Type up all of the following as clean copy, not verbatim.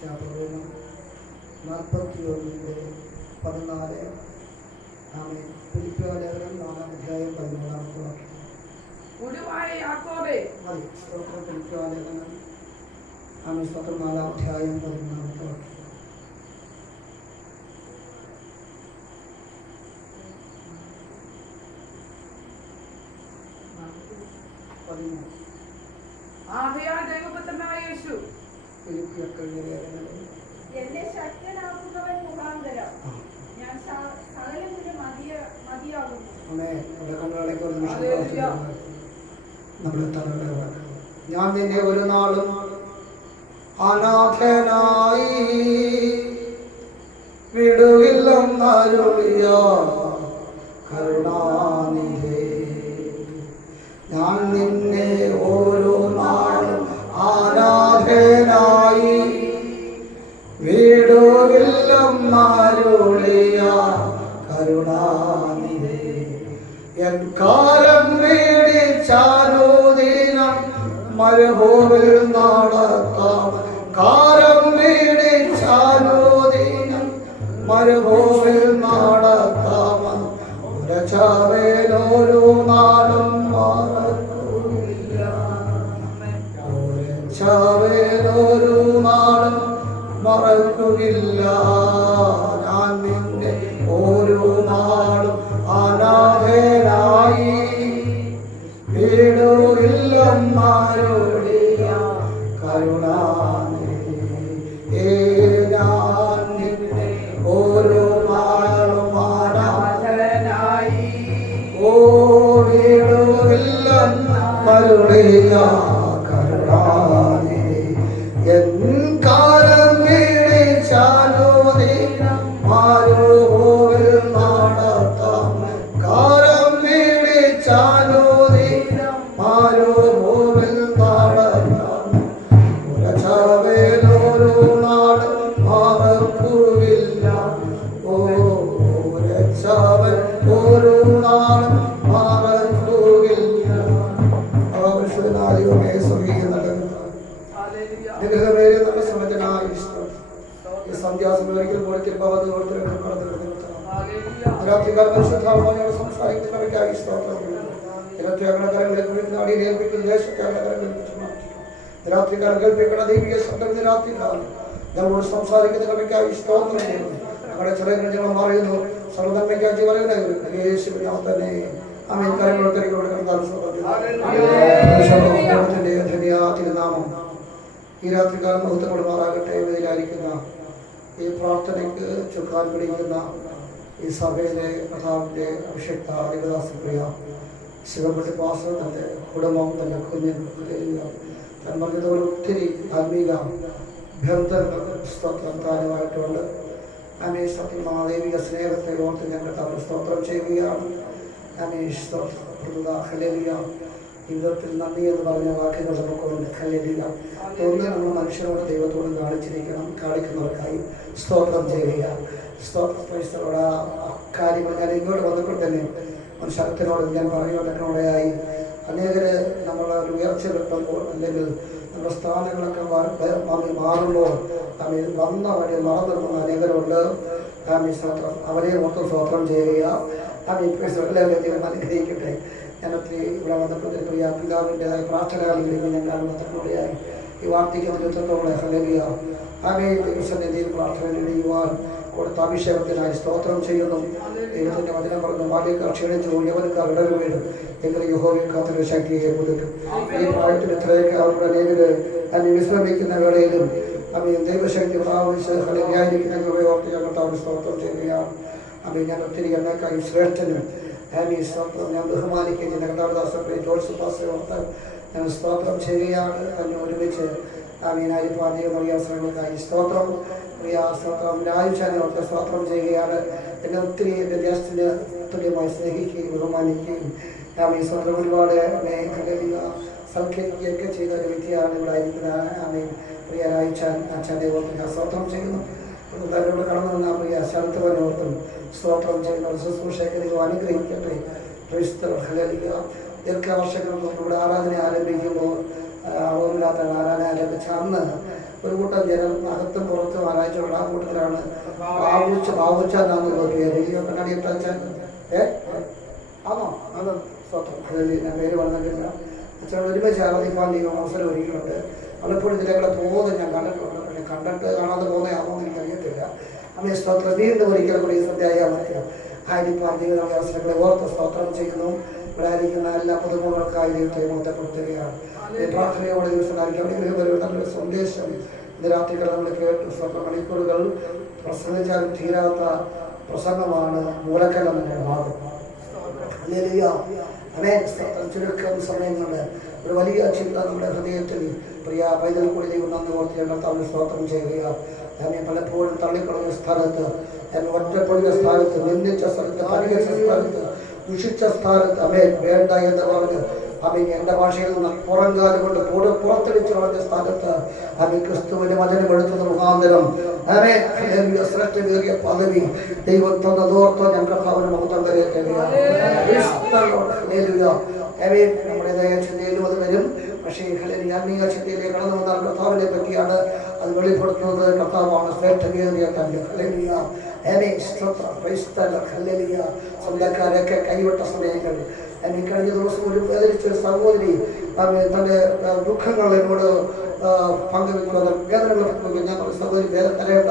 ശാപൂർണം 41:14 ആമേൻ. ഫിലിപ്പിയർ ലേഖനം 4:13 മതി. സ്തോത്രം. ഫിലിപ്പിയർ ലേഖനം ആമേൻ. സ്തോത്രം 4:13 ആകയാൽ ദൈവപുത്രനായ യേശു എന്നെ ശക്തനാക്കുന്നവൻ മുഖാന്തരം ഞാൻ സകലത്തിനും മതിയാകുന്നു. ഞാൻ നിന്നെ ഒരു നാളും അനാഥനായി വിടുകില്ലെന്നരുളിയ കരുണാനിധേ. ഞാൻ നിന്നെ ഓരോ നാളും അനാഥനായി വിടുകില്ലെന്നരുളിയ കരുണാനിധേ. എൻ കാലം വീടിച്ചാലോദിനം മരുഭൂമിൽ നടത്താം. കാലം വീടിച്ചാലോദിനം മരുഭൂമിൽ നടത്താം. ഉരച്ചവേലൊരു നാളും മറക്കൂല. ഉരച്ചവേലൊരു നാളും മറക്കുകയില്ല. ഞാൻ നിന്നെ ഒരു നാളും അനാഥനായി വീടുകില്ലെന്നരുളിയ കരുണാനിധേ. ഞാൻ നിന്നെ ഒരു നാളും അനാഥനായി വീടുകില്ലെന്നരുളിയ കരുണാനിധേ. എൻ കാലം വീടിച്ചാലോദിനം മരുഭൂമിൽ നടത്താം. കാലം വീടിച്ചാലോദിനം മരുഭൂമിൽ നടത്താം. ഉരച്ചവേലൊരു നാളും മറക്കുകയില്ല. ഉരച്ചവൻ ഒരു നാളും മറക്കുകയില്ല. ആവശ്യനാദികമേ സ്വർഗീയനടങ്ങുന്ന നല്ല സമയത്തിനായി ഈ സന്ധ്യാസമയൊരിക്കൽ പോലെ തിരുപ്പാവത് രാത്രികാലം പരിശുദ്ധാത്മാവിനോട് സംസാരിക്കുന്നവയ്ക്കായി സ്തോത്രം. രാത്രികാലം കേൾപ്പിക്കുന്ന ദൈവിക ശബ്ദം രാത്രികാലം ഞങ്ങളോട് സംസാരിക്കുന്നവയ്ക്കായി സ്തോത്രം ചെയ്യുന്നു. ഞങ്ങളുടെ ചില ഞങ്ങൾ മാറിയുന്നു. സർവ്വനന്മയ്ക്കായി പറയുന്നത് യേശുവിൻ നാമത്തിൽ തന്നെ ആമേൻ. കരങ്ങളോട് ധന്യനാമം ഈ രാത്രികാലം മഹത്വങ്ങൾ മാറാകട്ടെ. ഇതിലായിരിക്കുന്ന ഈ പ്രാർത്ഥനയ്ക്ക് ചുക്കാൻ പിടിക്കുന്ന ഈ സഭയിലെ കഥാവിൻ്റെ അഭിഷക്ത ദേവദാസപ്രിയ ശിവപതി പാസ്റ്റർ തൻ്റെ കുടുംബം തൻ്റെ കുഞ്ഞിന് താൻ പറഞ്ഞതുപോലെ ഒത്തിരി ആത്മീക ബന്ധങ്ങൾ സ്തോത്രം താനുമായിട്ടുണ്ട്. ആമേ സത്യം ദൈവിക സ്നേഹത്തെ ഓർത്ത് ഞങ്ങൾ താൻ സ്തോത്രം ചെയ്യുകയാണ്. ആമേ സ്തോത്രം ജീവിതത്തിൽ നന്ദി എന്ന് പറഞ്ഞ വാക്കുകൾ നമുക്കുണ്ട്. ഹല്ലേലൂയ. ഒന്ന് നമ്മൾ മനുഷ്യരോട് ദൈവത്തോട് കാണിക്കുന്നവർക്കായി സ്തോത്രം ചെയ്യുക. സ്തോത്രത്തോട് ആ കാര്യങ്ങൾ ഞാൻ ഇങ്ങോട്ട് വന്നപ്പോൾ തന്നെ മനുഷ്യത്തിനോട് ഞാൻ പറയുവാനായി അനേകര് നമ്മളെ ഒരു ഉയർച്ച കിട്ടുമ്പോൾ അല്ലെങ്കിൽ നമ്മുടെ സ്ഥാനങ്ങളൊക്കെ മാറുമ്പോൾ വന്ന വഴി മറന്നിടുന്ന അനേകരുണ്ട്. ആമീൻ സ്തോത്രം. അവരെ മൊത്തം സ്തോത്രം ചെയ്യുക. ആമീൻ എല്ലാവരും അനുഗ്രഹിക്കട്ടെ. ഞാൻ ഒത്തിരി ഇവിടെ വന്നപ്പോൾ പ്രിയ പിതാവിൻ്റെതായ പ്രാർത്ഥനകളിലേക്ക് ഞാൻ കാണുന്നതിലൂടെയായി ഈ വാർത്തയ്ക്ക് നേതൃത്വത്തോടെ ഹല്ലേലൂയ ആമേ ദൈവസന്നിധിയിൽ പ്രാർത്ഥന ചെയ്യുവാൻ കൊടുത്ത അഭിഷേകത്തിനായി സ്തോത്രം ചെയ്യുന്നു. ദൈവത്തിൻ്റെ വചനം പറഞ്ഞു ബാല്യക്കാർ ക്ഷീണിച്ചു യൗവനക്കാർ ഇടരു വീഴും എങ്കിലും യഹോവയിൽ കാത്തൊരു ശക്തിയെ പുതുക്കും. ഈ പ്രായത്തിൽ ഇത്രയൊക്കെ അവരുടെ അനേകര് അതിനെ വിശ്രമിക്കുന്ന വേളയിലും ആമേ ദൈവശക്തി പ്രാപിച്ച് ഹല്ലേലൂയായിരിക്കുന്ന ഓർത്ത് ഞങ്ങൾ അവർ സ്തോത്രം ചെയ്യുകയാണ്. ആമേ ഞാൻ ഒത്തിരി എന്നേക്കായി ശ്രേഷ്ഠനും ആമേ സ്തോത്രം ഞാൻ ബഹുമാനിക്കുന്ന കർത്താവദാസപ്രിയ ജോത്സ്യ പാസ്റ്ററെ ഓർത്ത് ഞാൻ സ്തോത്രം ചെയ്യുകയാണ്. തന്നെ ഒരുമിച്ച് ആമീനായിരിക്കും അറിയാസങ്ങൾക്കായി സ്തോത്രം പ്രിയ സ്തോത്രം രാജാനെ ഓർത്ത് സ്തോത്രം ചെയ്യുകയാണ്. എന്നെ ഒത്തിരി എൻ്റെ ദേശത്തിന് തുല്യമായി സ്നേഹിക്കുകയും ബഹുമാനിക്കുകയും ആമീ സ്തോത്രം ഒരുപാട് സൽക്കരിക്കുകയൊക്കെ ചെയ്ത ഒരു വ്യക്തിയാണ് ഇവിടെ ആയിരിക്കുന്ന ആമീൻ പ്രിയ രാജാൻ അച്ഛനെ ഓർത്ത് ഞാൻ സ്തോത്രം ചെയ്യുന്നു. തന്നോട് കടന്നു വന്ന പ്രിയ ശരത്തുവനെ ഓർത്തും സ്തോത്രം ചെയ്യുന്ന ശുശ്രൂഷയൊക്കെ നിങ്ങൾ അനുഗ്രഹിക്കട്ടെ. ദീർഘവർഷങ്ങൾക്ക് ഇവിടെ ആരാധന ആരംഭിക്കുമ്പോൾ ഓർമ്മയില്ലാത്ത ആരാധന ആരംഭിച്ച അന്ന് ഒരു കൂട്ടം ജനം അകത്തും പുറത്തും ആരാഴ്ചയുള്ള ആ കൂട്ടത്തിലാണ് ബാബുച്ച എന്നാണെന്നുള്ള പേര്. ഈ കണ്ണടിയപ്പച്ചൻ ആണോ? അത് സ്വത്രം അതിൽ ഞാൻ പേര് പറഞ്ഞിട്ടില്ല. അച്ഛനോട് ഒരുമിച്ച് ആരാധിക്കാൻ ദൈവം അവസരം ഒരുക്കിയിട്ടുണ്ട്. പലപ്പോഴും ഇതിലേക്കൂടെ പോകുന്നത് ഞാൻ കണ്ടിട്ടുണ്ട്. പക്ഷേ കണ്ടിട്ട് കാണാതെ പോകുന്നതാണോ എന്ന് എനിക്കറിയത്തില്ല. അമ്മയെ സ്തോത്രം വീണ്ടും ഒരിക്കലും കൂടി ഈ സന്ധ്യായാമത്തിൽ ആയിരിക്കാൻ ദൈവ അവസരങ്ങളെ ഓർത്ത് സ്തോത്രം ചെയ്യുന്നു. ഇവിടെ ആയിരിക്കുന്ന എല്ലാ പുതുമുകൾക്കായി ദൈവത്തെ മഹത്വപ്പെടുത്തുകയാണ്. ഈ പ്രാർത്ഥനയോടെ ദിവസമായിരിക്കും ഒരു നല്ലൊരു സന്ദേശം ഇന്ന് രാത്രികൾ നമ്മൾ കേട്ടു. സ്വന്തം മണിക്കൂറുകൾ പ്രസംഗിച്ചാലും തീരാത്ത പ്രസംഗമാണ് മൂലക്കല്ല് എന്ന ഭാഗം. ചുരുക്കം സമയങ്ങളിൽ ഒരു വലിയ ചിന്ത നമ്മുടെ ഹൃദയത്തിൽ പ്രിയ പൈതൽ കൂടി ദൈവം നന്ദി ഓർത്ത് കർത്താവിനെ സ്തോത്രം ചെയ്യുക. എന്നെ പലപ്പോഴും തള്ളിക്കളഞ്ഞ സ്ഥലത്ത്, എന്നെ ഒറ്റപ്പെടുന്ന സ്ഥലത്ത്, നിന്ദിച്ച സ്ഥലത്ത്, പരിഹരിച്ച സ്ഥലത്ത്, ദുഷിച്ച സ്ഥാനത്ത് അമേ വേണ്ട എന്ന് പറഞ്ഞ് അമ്മ എൻ്റെ ഭാഷയിൽ നിന്ന് പുറംകാലം കൊണ്ട് പുറത്തടിച്ചു കളഞ്ഞ സ്ഥാനത്ത് അമ്മ ക്രിസ്തുവിന്റെ വചനം എടുത്തത് മുഖാന്തരം അമേ ശ്രേഷ്ഠമേറിയ പദവി ദൈവം തന്നതോർത്തോ ഞാൻ കർത്താവിന് മഹത്വം കരയറ്റുകയാണ്. നമ്മുടേതായ ചിന്തയിലും അത് വരും. പക്ഷേ ആത്മീയ ചിന്തയിലേക്ക് കടന്നു വന്നാൽ കർത്താവിനെ പറ്റിയാണ് അത് വെളിപ്പെടുത്തുന്നത്. കർത്താവാണ് ശ്രേഷ്ഠമേറിയ സ്വന്തക്കാരൊക്കെ കൈവിട്ട സമയങ്ങൾ. കഴിഞ്ഞ ദിവസം ഒരു വേദനിച്ചൊരു സഹോദരി തൻ്റെ ദുഃഖങ്ങൾ എന്നോട് പങ്കുവെക്കുന്നത്, വേദനകൾ പങ്കുവെക്കും. ഞാൻ സഹോദരി വേദന കരയേണ്ട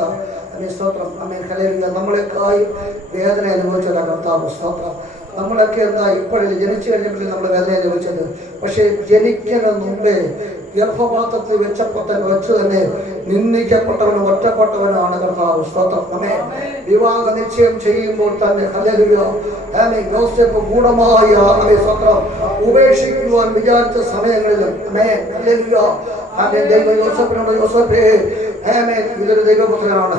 സ്തോത്രം. കലയില്ല നമ്മളെക്കായി വേദന അനുഭവിച്ചതാ കർത്താവ്. സ്തോത്രം. നമ്മളൊക്കെ എന്താ ഇപ്പോഴും ജനിച്ചു കഴിഞ്ഞപ്പോൾ നമ്മൾ വേദന അനുഭവിച്ചത്. പക്ഷേ ജനിക്കുന്ന മുമ്പേ ഗർഭപാത്രത്തിൽ വെച്ച് തന്നെ നിന്ദിക്കപ്പെട്ടവനും ഒറ്റപ്പെട്ടവനാണ് കർത്താവ്. സ്തോത്രം. നമ്മെ വിവാഹ നിശ്ചയം ചെയ്യുമ്പോൾ തന്നെ യോസേഫ് ഗൂഢമായ സ്വത്രം ഉപേക്ഷിക്കുവാൻ വിചാരിച്ച സമയങ്ങളിലും ദൈവ യോസേഫിനോട് യോസേഫേ ഇതൊരു ദൈവപുത്രനാണ്,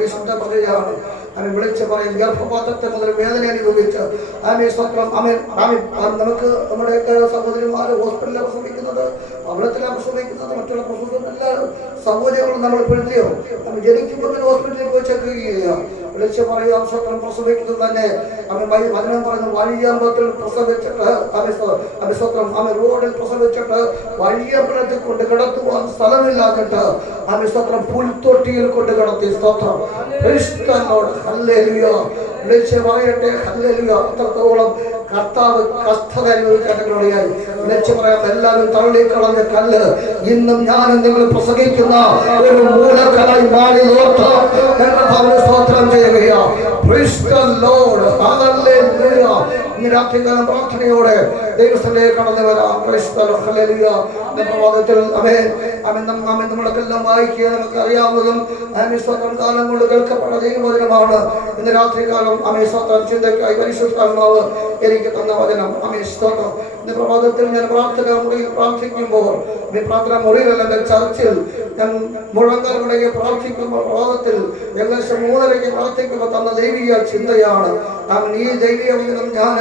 വിശുദ്ധ പ്രജയാണ്, അവൻ വിളിച്ച് പറയും ഗർഭപാത്രത്തെ മുതൽ വേദന അനുഭവിച്ച് സ്വത്രം നമുക്ക് നമ്മുടെയൊക്കെ സഹോദരിമാര് ഹോസ്പിറ്റലിലാണ് പ്രസവിക്കുന്നത്, ഭവനത്തിലാണ് പ്രസവിക്കുന്നത്, മറ്റുള്ള പ്രസവം എല്ലാ സൗകര്യങ്ങളും നമ്മൾ പെടുത്തിയോ. നമ്മൾ ജനിക്കുമ്പോൾ തന്നെ ഹോസ്പിറ്റലിൽ പോയി ചെക്ക് ചെയ്യുക. വിളിച്ച് പറയാം സ്വത്രം പ്രസവിക്കുന്നത് തന്നെ അവൻ വചനം പറയുന്നു വഴിയമ്പലത്തിൽ പ്രസവിച്ചിട്ട് സ്വത്രം അവൻ റോഡിൽ പ്രസവിച്ചിട്ട് വഴിയമ്പലത്തിൽ കൊണ്ട് കിടത്തുവാൻ സ്ഥലമില്ലാതിട്ട് അവൻ സ്വത്രം പുൽത്തൊട്ടിയിൽ കൊണ്ട് കിടത്തി. സ്തോത്രം. ഹല്ലേലൂയ. വിളിച്ച് പറയട്ടെ ഹല്ലേലൂയ. അത്രത്തോളം കർത്താവ് കഷ്ടത അനുഭവിക്കാനായി വിളിച്ച് പറയാം. എല്ലാവരും തള്ളിക്കളഞ്ഞ കല്ല് ഇന്നും ഞാനും നിങ്ങൾ പ്രസംഗിക്കുന്ന ഒരു മൂലക്കലായി മാറി ഓർത്ത് കർത്താവിനെ സ്തോത്രം ചെയ്യുകയാണ്. രാത്രികാലം പ്രാർത്ഥനയോടെ ദൈവസ്ഥലേക്ക് കടന്നു വരാം. നമ്മളൊക്കെല്ലാം വായിക്കുക, നമുക്ക് അറിയാവുന്നതും കാലം കൊണ്ട് കേൾക്കപ്പെട്ട ദൈവവചനമാണ്. ഇന്ന് രാത്രികാലം ചിന്തയ്ക്കായി പരിശുദ്ധാത്മാവ് എനിക്ക് തന്ന വചനം. ഇന്ന് പ്രഭാതത്തിൽ ഞാൻ പ്രാർത്ഥന മുറിയിൽ പ്രാർത്ഥിക്കുമ്പോൾ, പ്രാർത്ഥന മുറിയിലല്ല എൻ്റെ ചർച്ചിൽ ഞാൻ മുഴങ്കാൽ മുടങ്ങി പ്രാർത്ഥിക്കുമ്പോൾ പ്രഭാതത്തിൽ ഏകദേശം 3:30 പ്രാർത്ഥിക്കുമ്പോൾ തന്ന ദൈവിക ചിന്തയാണ്. ഈ ദൈവിക വചനം ഞാൻ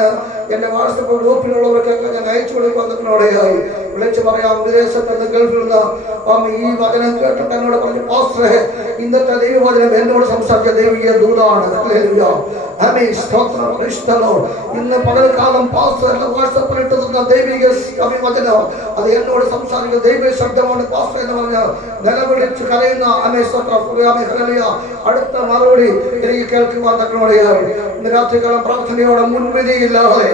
എൻ്റെ വാട്സപ്പ് ഗ്രൂപ്പിലുള്ളവർക്കൊക്കെ ഞാൻ അയച്ചു കൊടുക്കുന്നതിനോടെയായി വിളിച്ചു പറയാം. വിദേശത്ത് നിന്ന് ഗൾഫിൽ നിന്ന് ഈ വചനം കേട്ടിട്ട് എന്നോട് പറഞ്ഞു, പാസ്റ്ററെ ഇന്നത്തെ ദൈവവചനം എന്നോട് സംസാരിച്ച ദൈവിക ദൂതാണ്. ഇന്ന് പകൽക്കാലം പാസ്റ്റർ വാട്സപ്പിൽ ഇട്ട് തന്ന ദൈവിക വചനം അത് എന്നോട് സംസാരിക്കുന്ന ദൈവിക ശബ്ദമാണ് പാസ്റ്റർ എന്ന് പറഞ്ഞ് നിലവിളിച്ച് കരയുന്ന അടുത്ത മറുപടി എനിക്ക് കേൾക്കുവാൻ തക്കനോടെയായി. ഇന്ന് രാത്രികാലം പ്രാർത്ഥനയോടെ മുൻവിധിയില്ലാതെ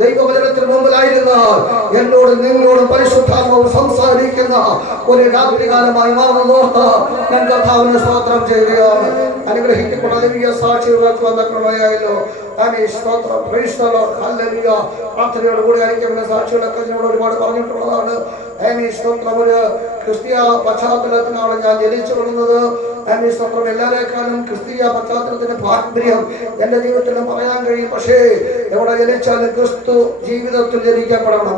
ദൈവവചനത്തിന് മുമ്പിലായിരുന്നാൽ എന്നോട് നിങ്ങളോട് പരിശുദ്ധാത്മാവ് സംസാരിക്കുന്ന ഒരു രാത്രികാലമായി മാറുന്നോർത്ത് ഞാൻ കർത്താവിനെ സ്തോത്രം ചെയ്യുകയാണ്. അനുഗ്രഹിക്കപ്പെട്ട ദൈവിക സാക്ഷി വന്നോ പ്രാർത്ഥനയോട് കൂടി ആയിരിക്കും. സാക്ഷികളൊക്കെ എന്നോട് ഒരുപാട് പറഞ്ഞിട്ടുള്ളതാണ്. ഒരു ക്രിസ്തീയ പശ്ചാത്തലത്തിനാണ് ഞാൻ ജനിച്ചു കൊള്ളുന്നത്. എല്ലാവരെക്കാളും ക്രിസ്തീയ പശ്ചാത്തലത്തിന്റെ താല്പര്യം എന്റെ ജീവിതത്തിൽ പറയാൻ കഴിയും. പക്ഷേ എവിടെ ജനിച്ചാലും ക്രിസ്തു ജീവിതത്തിൽ ജനിക്കപ്പെടണം.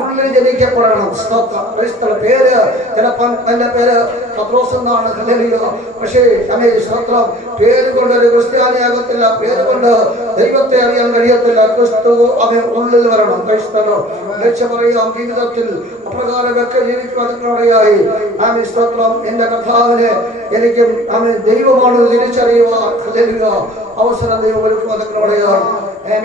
ഉള്ളിൽ ജനിക്കപ്പെടണം. പേര് ചിലപ്പോൾ എന്റെ പേര് പത്രോസ് എന്നാണ്. പക്ഷേ പേര് കൊണ്ട് ഒരു ക്രിസ്ത്യാനിയാകത്തില്ല, പേര് കൊണ്ട് ദൈവത്തെ അറിയാൻ കഴിയത്തില്ല. ക്രിസ്തു അവൻ ഉള്ളിൽ വരണം. ലക്ഷ്യം പറയാം ജീവിതത്തിൽ അപ്രകാരമൊക്കെ ജീവിക്കുവാനായി എന്റെ കർത്താവിനെ എനിക്ക് ദൈവമാണ് തിരിച്ചറിയുവാൻ അവസരം ദൈവം ഒരുക്കുവാനായി. ഞാൻ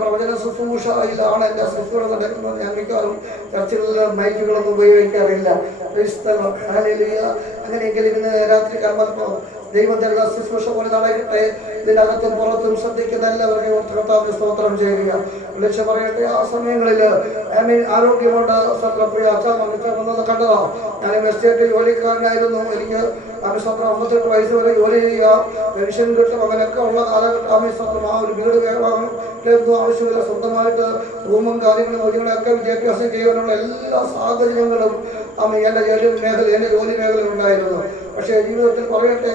പ്രവചന ശുശ്രൂഷയിലാണ് എൻ്റെ ശുശ്രൂഷ നടക്കുന്നത്. ഞാൻ മിക്കവാറും ചർച്ചകളിൽ മൈക്കുകളൊന്നും ഉപയോഗിക്കാറില്ല. അങ്ങനെയെങ്കിലും ഇന്ന് രാത്രി കർമ്മം ദൈവം തരുന്ന ശുശ്രൂഷ പോലെ നടക്കട്ടെ. ഇതിനകത്തും പുറത്തും ശ്രദ്ധിക്കുന്ന എല്ലാവരെയും കർത്താവിനെ സ്തോത്രം ചെയ്യുക. വിളിച്ചു പറയട്ടെ, ആ സമയങ്ങളിൽ ആരോഗ്യമുണ്ട്. പ്രിയ അച്ഛൻ കണ്ടതോ? ഞാൻ എസ്റ്റേറ്റ് ജോലിക്കാരനായിരുന്നു. എനിക്ക് 58 വയസ്സ് വരെ ജോലി ചെയ്യുക, പെൻഷൻ കിട്ടും, അങ്ങനെയൊക്കെ ഉള്ള കാലഘട്ടം. ആ ഒരു വീട് വേണമെന്നും ആവശ്യമില്ല. സ്വന്തമായിട്ട് റൂമും കാര്യങ്ങളും ജോലികളൊക്കെ വിദ്യാഭ്യാസം ചെയ്യാനുള്ള എല്ലാ സാഹചര്യങ്ങളും എൻ്റെ ജോലി മേഖലയിൽ ഉണ്ടായിരുന്നു. പക്ഷേ ജീവിതത്തിൽ പറയട്ടെ,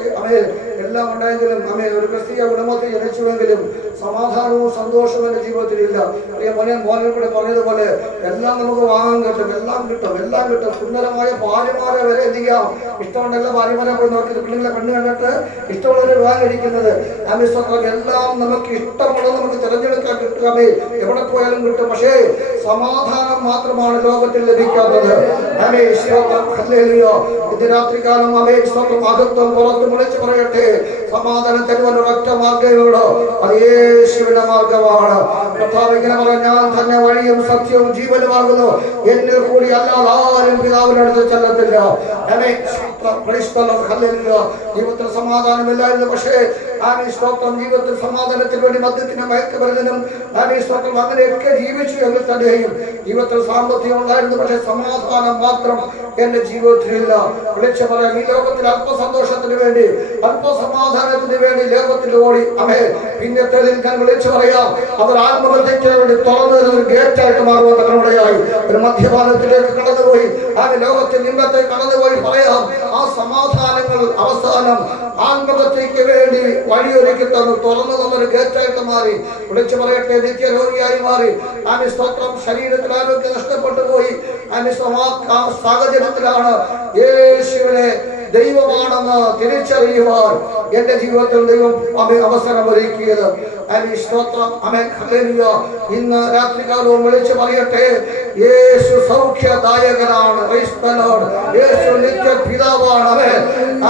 എല്ലാം ഉണ്ടായെങ്കിലും ഒരു ക്രിസ്തീയ കുടുംബത്തിൽ ജനിച്ചുവെങ്കിലും സമാധാനവും സന്തോഷവും എൻ്റെ ജീവിതത്തിലില്ല. മോനെ കൂടെ പറഞ്ഞതുപോലെ എല്ലാം നമുക്ക് വാങ്ങാൻ കിട്ടും, എല്ലാം കിട്ടും. സുന്ദരമായ ഭാര്യമാരെ വരെ എന്ത് ചെയ്യാം, ഇഷ്ടമുണ്ടല്ല ഭാര്യമാരെ പോയി നോക്കി പെണ്ണുങ്ങളെ പെണ്ണ് കണ്ടിട്ട് ഇഷ്ടമുള്ളവരെ വിവാഹിക്കുന്നത്. എല്ലാം നമുക്ക് ഇഷ്ടമുള്ളത് നമുക്ക് തിരഞ്ഞെടുക്കാൻ കിട്ടുകമേ, എവിടെ പോയാലും കിട്ടും. പക്ഷേ സമാധാനം മാത്രമാണ് ലോകത്തിൽ ലഭിക്കാത്തത്. ഇത് രാത്രികാലം മഹത്വം പുറത്ത് വിളിച്ചു പറയട്ടെ, സമാധാനം തരുവാൻ ഒരൊറ്റ മാർഗ്ഗമുള്ളൂ, അത് യേശുവിന്റെ മാർഗമാണ്. കർത്താവ് ഇങ്ങനെ പറയാം, ഞാൻ തന്നെ വഴിയും സത്യവും ജീവനുമാകുന്നു, എന്നിൽ കൂടി അല്ലാതെ ആരും പിതാവിന്റെ അടുത്ത് ചെല്ലത്തില്ല. ജീവിതത്തിൽ സമാധാനമില്ലായിരുന്നു. പക്ഷേ ജീവിതത്തിൽ സമാധാനത്തിന് വേണ്ടി മദ്യത്തിനും മയക്കുമരുന്നിനും അങ്ങനെയൊക്കെ ജീവിച്ചു എങ്കിൽ തന്നെയും ജീവിതത്തിൽ സാമ്പത്തികം ഉണ്ടായിരുന്നു. പക്ഷെ സമാധാനം മാത്രം എന്റെ ജീവിതത്തിലില്ല. വിളിച്ചു പറയാം, ഈ ലോകത്തിൽ അല്പസന്തോഷത്തിന് വേണ്ടി അല്പസമാധാനത്തിന് വേണ്ടി ലോകത്തിൽ ഓടി പിന്നത്തെ ഞാൻ വിളിച്ചു പറയാം, അവർ ആത്മഹത്യയ്ക്ക് വേണ്ടി തുറന്നു തരുന്ന ഒരു ഗേറ്റായിട്ട് മാറുവാൻ തങ്ങളുടെയായി ഒരു മദ്യപാനത്തിലേക്ക് കടന്നുപോയി ലോകത്തിൽ നിമ്പത്തെ കടന്നുപോയി പറയാം. ആ സമാധാനങ്ങൾ അവസാനം ആത്മഹത്യയ്ക്ക് വേണ്ടി വഴിയൊരുക്കി തന്നു, തുറന്നു തന്നൊരു ഗേറ്റായിട്ട് മാറി. വിളിച്ചു പറയട്ടെ, നിത്യരോഗിയായി മാറി. സ്തോത്രം. ശരീരത്തിൽ ആരോഗ്യം നഷ്ടപ്പെട്ടു പോയി. സാഹചര്യത്തിലാണ് യേശുവിനെ ദൈവമാണെന്ന് തിരിച്ചറിയുവാൻ എന്റെ ജീവിതത്തിൽ ദൈവം അവസരം ഒരുക്കിയത്. ഇന്ന് രാത്രികാലവും വിളിച്ചു പറയട്ടെ, യേശു സൗഖ്യദായകനാണ്. യേശു നിത്യ പിതാവാണ്.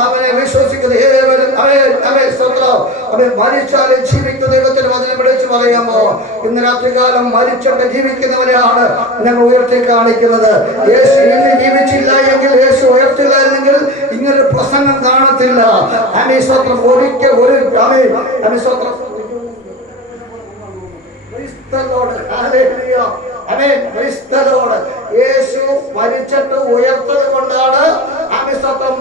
അവനെ വിശ്വസിക്കുന്ന ഏവരും അവൻ മരിച്ചാലും ജീവിക്കുന്ന ദൈവത്തിന് അതിനെ വിളിച്ചു പറയാമോ? ഇന്ന് രാത്രികാലം മരിച്ചിട്ട് ജീവിക്കുന്നവരെയാണ് ഞങ്ങൾ ഉയർത്തി കാണിക്കുന്നത്. യേശു ഇന്ന് ജീവിച്ചില്ല എങ്കിൽ, യേശു ഉയർത്തില്ലായിരുന്നെങ്കിൽ ഇങ്ങനെ പ്രസംഗം കാണത്തില്ല. ഒരിക്കൽ യേശു മരിച്ചിട്ട് ഉയർത്തത് കൊണ്ടാണ്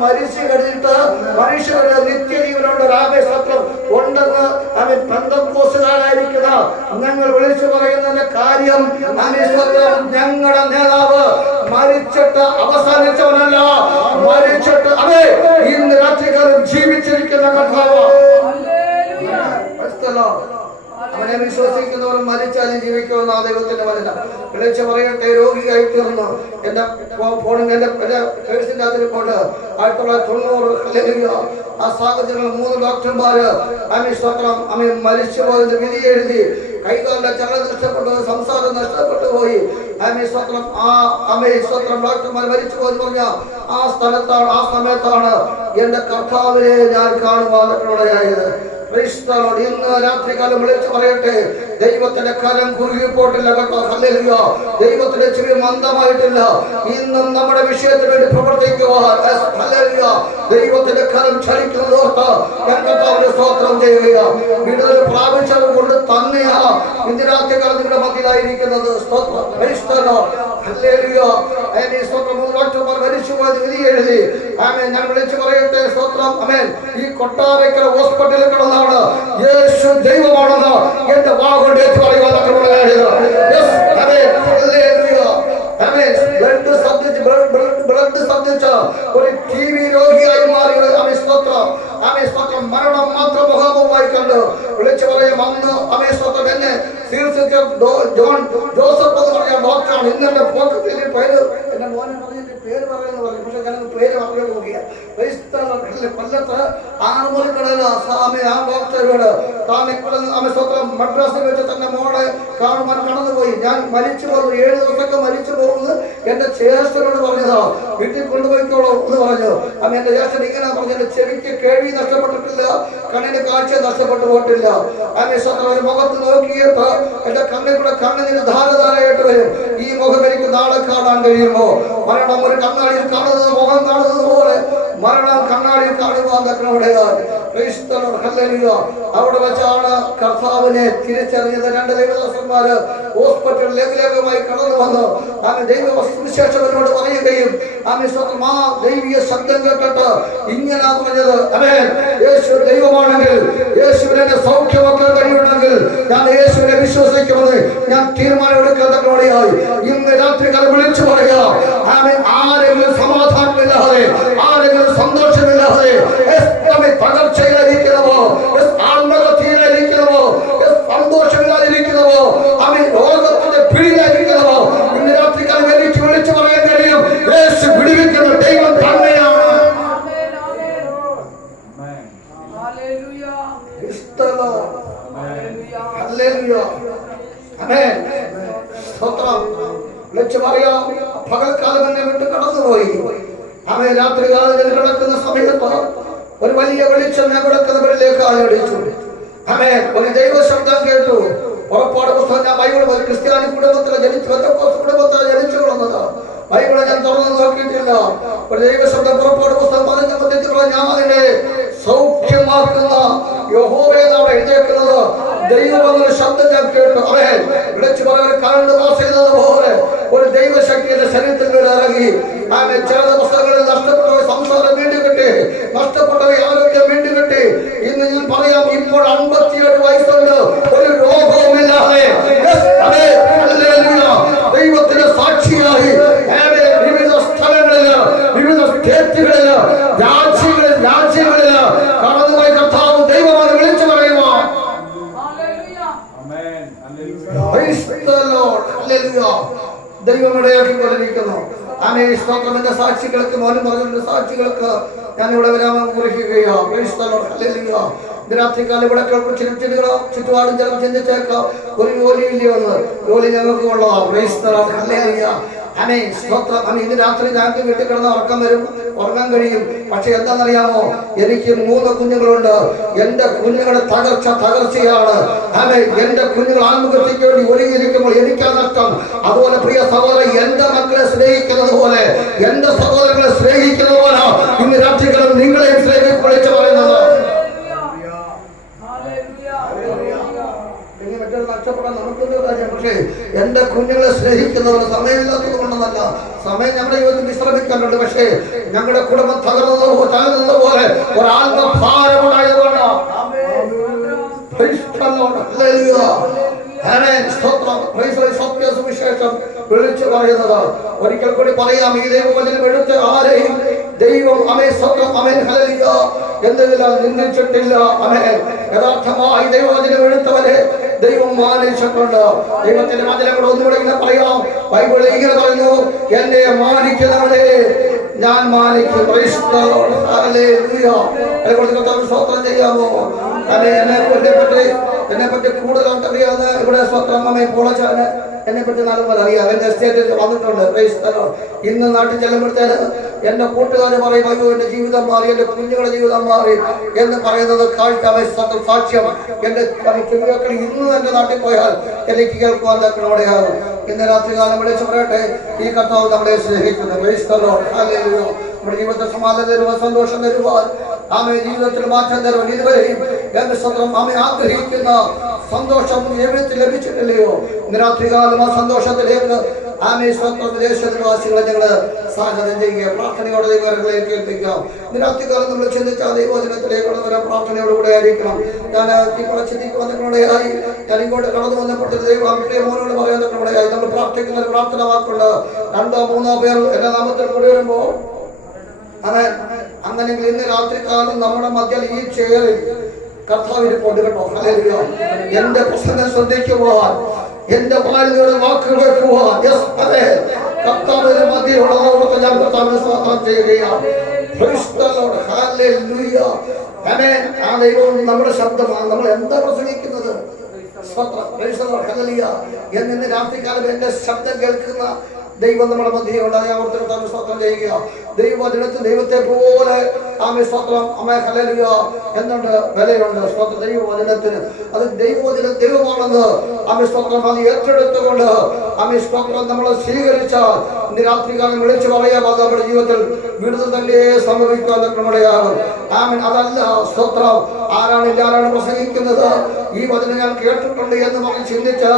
മരിച്ചു കഴിഞ്ഞിട്ട് മനുഷ്യരുടെ നിത്യജീവനുള്ള രാമേശ്വത്രം ഉണ്ടെന്ന് പെന്തക്കോസ്തുകാരായിരിക്കുന്ന ഞങ്ങൾ വിളിച്ചു പറയുന്നതിന്റെ കാര്യം, ഞങ്ങളുടെ നേതാവ് മരിച്ചിട്ട് അവസാനിച്ചവനല്ല, മരിച്ചിട്ട് ഇന്ന് രാത്രികാലം ജീവിച്ചിരിക്കുന്ന കർത്താവ്. അവനെ വിശ്വസിക്കുന്നവരും മരിച്ചാലും ജീവിക്കുമെന്ന ആ ദൈവത്തിന്റെ വചന. വിളിച്ചു പറയട്ടെ, രോഗിയായി തീർന്നു. എന്റെ ഫോണിൽ എന്റെ പേഴ്സിന്റെ അതിൽ കൊണ്ട് 1990 ആ സാഹചര്യങ്ങൾ 3 ഡോക്ടർമാര് മരിച്ചു പോയത് വിധി എഴുതി. കൈകാലിന്റെ ചലനം നഷ്ടപ്പെട്ടു, സംസാരം നഷ്ടപ്പെട്ടു പോയി. ഡോക്ടർമാർ മരിച്ചു പോയെന്ന് പറഞ്ഞ ആ സ്ഥലത്താണ്, ആ സമയത്താണ് എന്റെ കർത്താവിനെ ഞാൻ കാണുവാനായത്. ഇന്ന് രാത്രികാലം വിളിച്ചു പറയട്ടെ, ദൈവത്തിന്റെ കരം കുറുകിപ്പോട്ടില്ല കേട്ടോ. ഹല്ലേലൂയ. ദൈവത്തിന്റെ ചെവി മന്ദമായിട്ടില്ല. ഇന്നും നമ്മുടെ വിഷയത്തിന് വേണ്ടി പ്രവർത്തിക്കുവാൻ ദൈവത്തിന്റെ കരം ചലിക്കുന്നതോർത്ത് ഞാൻ കർത്താവിനെ സ്തോത്രം ചെയ്യുക. വിടുതൽ പ്രാപിച്ചത് കൊണ്ട് തന്നെയാ ഇന്ന് രാത്രികാലം നിങ്ങളുടെ മധ്യയിലായിരിക്കുന്നത്. മരിച്ചുപോയത് വിധി എഴുതി. ഞാൻ വിളിച്ചു പറയട്ടെ, സ്തോത്രം. ഈ കൊട്ടാരക്കര ഹോസ്പിറ്റലിൽ കിടന്നാണ് യേശു ദൈവമാണെന്ന് എന്റെ വാഗോണ്ട് പറയുവാൻ ബ്ലഡ് സന്ധിച്ച ഒരു TV രോഗിയായി മാറി. മരണം മാത്രം മുഖാമുഖമായി കണ്ട് വിളിച്ചു പറയും, അന്ന് എന്നെ ജോൺ ജോസഫ് എന്ന് പറഞ്ഞ ഡോക്ടറാണ്. ഇന്ന് എന്റെ പോക്കറ്റിൽ പേര്, എന്റെ മോനെ പറഞ്ഞ പേര് പറയുന്നു പറയും. പക്ഷെ ഞാനത് പേര് പറഞ്ഞു നോക്കിയാൽ കൊല്ലത്ത് ആറുമുറിക്കടല സാമി ആ ഡോക്ടറോട് മദ്രാസിൽ വെച്ച് തന്നെ മോളെ കാണുവാൻ കടന്നുപോയി. ഞാൻ മരിച്ചു പോകുന്നു, 7 ദിവസമൊക്കെ മരിച്ചു പോകുന്നു എന്റെ ജ്യേഷ്ഠനോട് പറഞ്ഞതാ. വീട്ടിൽ കൊണ്ടുപോയിക്കോളൂ എന്ന് പറഞ്ഞു. അമ്മ എന്റെ ജ്യേഷ്ഠൻ ഇങ്ങനെ പറഞ്ഞു, എന്റെ ചെവിക്ക് കേൾവി നഷ്ടപ്പെട്ടിട്ടില്ല, കണ്ണിന് കാഴ്ച നഷ്ടപ്പെട്ടു പോയിട്ടില്ല. അമ്മ സ്വന്തം ഒരു മുഖത്ത് നോക്കിയിട്ട് എന്റെ കണ്ണിൽ കൂടെ കണ്ണിന് ധാരധാരയായിട്ട് വരും. ഈ മുഖം എനിക്ക് നാളെ കാണാൻ കഴിയുമോ? മരണം ഒരു കണ്ണാടിയിൽ കാണുന്നത് മുഖം കാണുന്നത് പോലെ മരണം കണ്ണാടിയിൽ കാണുവാൻ തക്കനവിടെയാണ്. അവിടെ വെച്ചാണ് കർത്താവിനെ തിരിച്ചറിഞ്ഞത്. 2 ദൈവദാസന്മാര് ഹോസ്പിറ്റലിൽ ലേഖലേഖമായി കടന്നു വന്നു. ആമേ ദൈവ സുവിശേഷകനോട് പറയുകയും ആമേ സ്വന്തം ആ ദൈവിക ശബ്ദം കേട്ടിട്ട് ഇങ്ങനെ പറഞ്ഞത്, അമേ യേശു ദൈവമാണെങ്കിൽ യേശുവിനെ സൗഖ്യമാക്കാൻ കഴിയുമെങ്കിൽ ഞാൻ യേശുവിനെ വിശ്വസിക്കുന്നത് ഞാൻ തീരുമാനം എടുക്കാൻ തക്കനോടെയായി. ഇന്ന് രാത്രി കാലം വിളിച്ചു പറയാ, ആമേ ആരെങ്കിലും സമാധാനമില്ലാതെ, ആരെങ്കിലും സന്തോഷമില്ലാതെ, തകർച്ചയിലിരിക്കുന്നവോ, ആത്മഹത്യയിലിരിക്കുന്നവോ, സന്തോഷമില്ലാതിരിക്കുന്നവോ, അവൻ രോഗത്തിന്റെ പിടിയിലായിരിക്കുന്നവോ, ഇന്ന് രാത്രിക്കാലം എനിക്ക് വിളിച്ചു പറയാൻ കഴിയും, യേശു വിടുവിക്കുന്ന ദൈവം തന്നെയാണ്. വിളിച്ചു പറയാം. പകൽക്കാലം എന്നെ വിട്ട് കടന്നുപോയി. അവൻ രാത്രികാലം കിടക്കുന്ന സമയത്ത് ഒരു വലിയ വെളിച്ചം കിടക്കുന്നവരിലേക്ക് ആലോചിച്ചു. അവൻ ഒരു ദൈവ ശബ്ദം കേട്ടു. പുറപ്പാട് പുസ്തകം ഞാൻ ബൈബിൾ ക്രിസ്ത്യാനി കുടുംബത്തിലെ കുടുംബത്തിലെ ജനിച്ചു കൊള്ളുന്നത്. ബൈബിളെ ഞാൻ തുറന്നു നോക്കിയിട്ടില്ല. ഒരു ദൈവശബ്ദം പുറപ്പാട് പുസ്തകം 15 ഞാൻ അതിനെ സൗഖ്യമാക്കുന്ന യഹോവയെന്നാണ് എഴുതിയേക്കുന്നത്. ദൈവം എന്നൊരു ശബ്ദം ഞാൻ കേട്ടു. അവൻ വിളിച്ചു പറയാൻ കറണ്ട് പാസ് ചെയ്യുന്നത് പോലെ ഒരു ദൈവശക്തി എന്റെ ശരീരത്തിൽ വരെ ഇറങ്ങി. അവൻ ചില പുസ്തകങ്ങളിൽ നഷ്ടപ്പെട്ടവ സംസാരം വീണ്ടും കിട്ടി, നഷ്ടപ്പെട്ടവ ആരോഗ്യം വീണ്ടും കിട്ടി. ഇന്ന് ഞാൻ പറയാം, ഇപ്പോൾ 57 വയസ്സുണ്ട്, ഒരു രോഗവുമില്ലാതെ ദൈവത്തിന് സാക്ഷിയായി വിവിധ സ്ഥലങ്ങളില്, വിവിധ സ്റ്റേറ്റുകളില്, രാജ്യങ്ങളില് കടന്നുപോയി കർത്താവ് ദൈവമാണ് വിളിച്ചു പറയുമോ? ദൈവം ഇടയാക്കിക്കൊണ്ടിരിക്കുന്നു. എന്റെ സാക്ഷികൾക്ക് മോനും പറഞ്ഞ സാക്ഷികൾക്ക് ഞാൻ ഇവിടെ വരാൻ കുറിക്കുകയാണ്. രാത്രികാലം ഇവിടെ ചുറ്റുപാടും ചിലപ്പോൾ ചിന്തിച്ചേക്കാം, ഒരു ജോലിയില്ലെന്ന്. ജോലി ഞങ്ങൾക്ക് കൊള്ളാം. ഇന്ന് രാത്രി ഞങ്ങൾക്ക് വീട്ടിൽ കിടന്ന് ഉറക്കം വരും, ഉറങ്ങാൻ കഴിയും. പക്ഷെ എന്താണെന്നറിയാമോ, എനിക്ക് 3 കുഞ്ഞുങ്ങളുണ്ട്. എന്റെ കുഞ്ഞുങ്ങളുടെ തകർച്ചയാണ്. എന്റെ കുഞ്ഞുങ്ങൾ ആത്മഹത്യക്ക് വേണ്ടി ഒരുങ്ങിയിരിക്കുമ്പോൾ എനിക്കാ നഷ്ടം. അതുപോലെ പ്രിയ സഹോദരൻ, എന്റെ മക്കളെ സ്നേഹിക്കുന്നത് പോലെ, എന്റെ സഹോദരങ്ങളെ സ്നേഹിക്കുന്നത് പോലെ ഇന്ന് രാത്രികളും നിങ്ങളെയും വിളിച്ചു പറയുന്നത്. നഷ്ടപ്പെടാൻ നമുക്കൊരു കാര്യം. പക്ഷേ എന്റെ കുഞ്ഞുങ്ങളെ സ്നേഹിക്കുന്നവര് സമയമില്ലാത്തത് കൊണ്ടല്ല, സമയം ഞങ്ങളുടെ ജീവിതത്തിൽ വിശ്രമിക്കാനുണ്ട്. പക്ഷേ ഞങ്ങളുടെ കുടുംബം തകർന്നത് പോലെ ഒരാത്മഭാരമുണ്ടായതുകൊണ്ടാണ് സത്യസുവിശേഷം വിളിച്ചു പറയുന്നത്. ഒരിക്കൽ കൂടി പറയാം, ഈ ദൈവവചനം എടുത്ത് ആരെയും ദൈവം എന്തെല്ലാം നിന്ദിച്ചിട്ടില്ല. യഥാർത്ഥമായി ദൈവവചനം എടുത്തവരെ ദൈവം മാനിച്ചിട്ടുണ്ട്. ദൈവത്തിന്റെ വചനങ്ങൾ ഒന്നുകൂടെ ഇങ്ങനെ പറയാം. ബൈബിളിൽ ഇങ്ങനെ പറയുന്നു, എന്നെ മാനിക്കുന്നവരെ ഞാൻ മാനിക്കും. സ്തോത്രം ചെയ്യാമോ? എന്നെ പറ്റി കൂടുതലായിട്ട് അറിയാതെ ഇവിടെ സ്വത്രം കോളേജാണ്. എന്നെ പറ്റി നാളുമ്പോൾ അറിയാം. എന്റെ എസ്റ്റേറ്റിൽ വന്നിട്ടുണ്ട്. ഇന്ന് നാട്ടിൽ ചെല്ലുമ്പോഴത്തേന് എന്റെ കൂട്ടുകാർ പറയും, അയ്യോ എന്റെ ജീവിതം മാറി, എന്റെ കുഞ്ഞുങ്ങളുടെ ജീവിതം മാറി എന്ന് പറയുന്നത് സാക്ഷ്യം എന്റെ ചെവിയാക്കൾ ഇന്ന് എന്റെ നാട്ടിൽ പോയാൽ എനിക്ക് കേൾക്കുവാൻ തക്കണോടെയാണ്. ഇന്ന് രാത്രികാലം വിളിച്ചു പറയട്ടെ, ഈ കർത്താവ് നമ്മളെ സ്നേഹിക്കുന്നു. നമ്മുടെ ജീവിതത്തിൽ സമാധാനം തരുവാൻ, സന്തോഷം തരുവാൻ, ആമേ ജീവിതത്തിൽ മാറ്റം തരുവാൻ ഇതുവരെയും എന്റെ സ്വന്തം ആമേ ആഗ്രഹിക്കുന്ന സന്തോഷം ജീവിതത്തിൽ ലഭിച്ചിട്ടില്ലയോ? ഇന്ന് രാത്രികാലം ആ സന്തോഷത്തിലേക്ക് ആമേ സ്വന്തം വിദേശവാസികളെ ഞങ്ങള് സ്വാഗതം ചെയ്യുക. പ്രാർത്ഥനയോടെ ദൈവങ്ങളെ കേൾപ്പിക്കാം. ഇന്ന് രാത്രികാലം നമ്മൾ ചിന്തിച്ച ദൈവവചനത്തിലേക്കുള്ള പ്രാർത്ഥനയോടുകൂടെ ആയിരിക്കണം. ഞാൻ ചിന്തിക്ക് വന്നപ്പോഴായി ഞാൻ ഇങ്ങോട്ട് കടന്നു വന്നപ്പോഴത്തെ ദൈവം മോനോട് പറയാൻ തക്കോടെയായി നമ്മൾ പ്രാർത്ഥിക്കുന്ന ഒരു പ്രാർത്ഥന വാക്കുണ്ട്. 2-3 പേർ എന്റെ നാമത്തിൽ കൂടി വരുമ്പോ അങ്ങനെങ്കിൽ ഇന്ന് രാത്രികാലം നമ്മുടെ മധ്യയിൽ ഈ ചെയറിൽ കർത്താവിന് കൊണ്ട് കേട്ടോ. എന്റെ പ്രസംഗം ശ്രദ്ധിക്കുവാൻ, എന്റെ വാലിയുടെ വാക്കുകൾ വെക്കുവാൻ കർത്താവിന്റെ മധ്യയിലുള്ളതോടൊപ്പം ഞാൻ കർത്താവിനെ സ്തോത്രം ചെയ്യുകയാണ്. ഹല്ലേലൂയ. ആമേൻ. ആ ദൈവം നമ്മുടെ ശബ്ദമാണ്. നമ്മൾ എന്താ പ്രസംഗിക്കുന്നത്? സ്തോത്രം. Price the Lord. ഹല്ലേലൂയ. ഇന്ന് രാത്രികാലം എന്റെ ശബ്ദം കേൾക്കുന്ന ദൈവം നമ്മുടെ മധ്യയുണ്ട്. ഞാൻ ഓർത്തിട്ട് സ്തോത്രം ചെയ്യുക. ദൈവവചനത്തിൽ ദൈവത്തെ പോലെ ആമേ സ്തോത്രം. ആമേ ഹല്ലേലൂയ. എന്നുണ്ട് വിലയുണ്ട് സ്തോത്രം ദൈവവചനത്തിന്. അത് ദൈവവചനം ദൈവമാണെന്ന് ആമേ സ്തോത്രം അത് ഏറ്റെടുത്തുകൊണ്ട് ആമേ സ്തോത്രം നമ്മൾ സ്വീകരിച്ചാൽ ഇന്ന് രാത്രികാലം വിളിച്ചു പറയാം. അത് നമ്മുടെ ജീവിതത്തിൽ വിടുതൽ തന്നെ സംഭവിക്കാൻ നമ്മുടെയാകും. ആമേൻ. അതല്ല സ്തോത്രം ആരാണ് പ്രസംഗിക്കുന്നത്, ഈ വചനം ഞാൻ കേട്ടിട്ടുണ്ട് എന്ന് പറഞ്ഞ് ചിന്തിച്ച്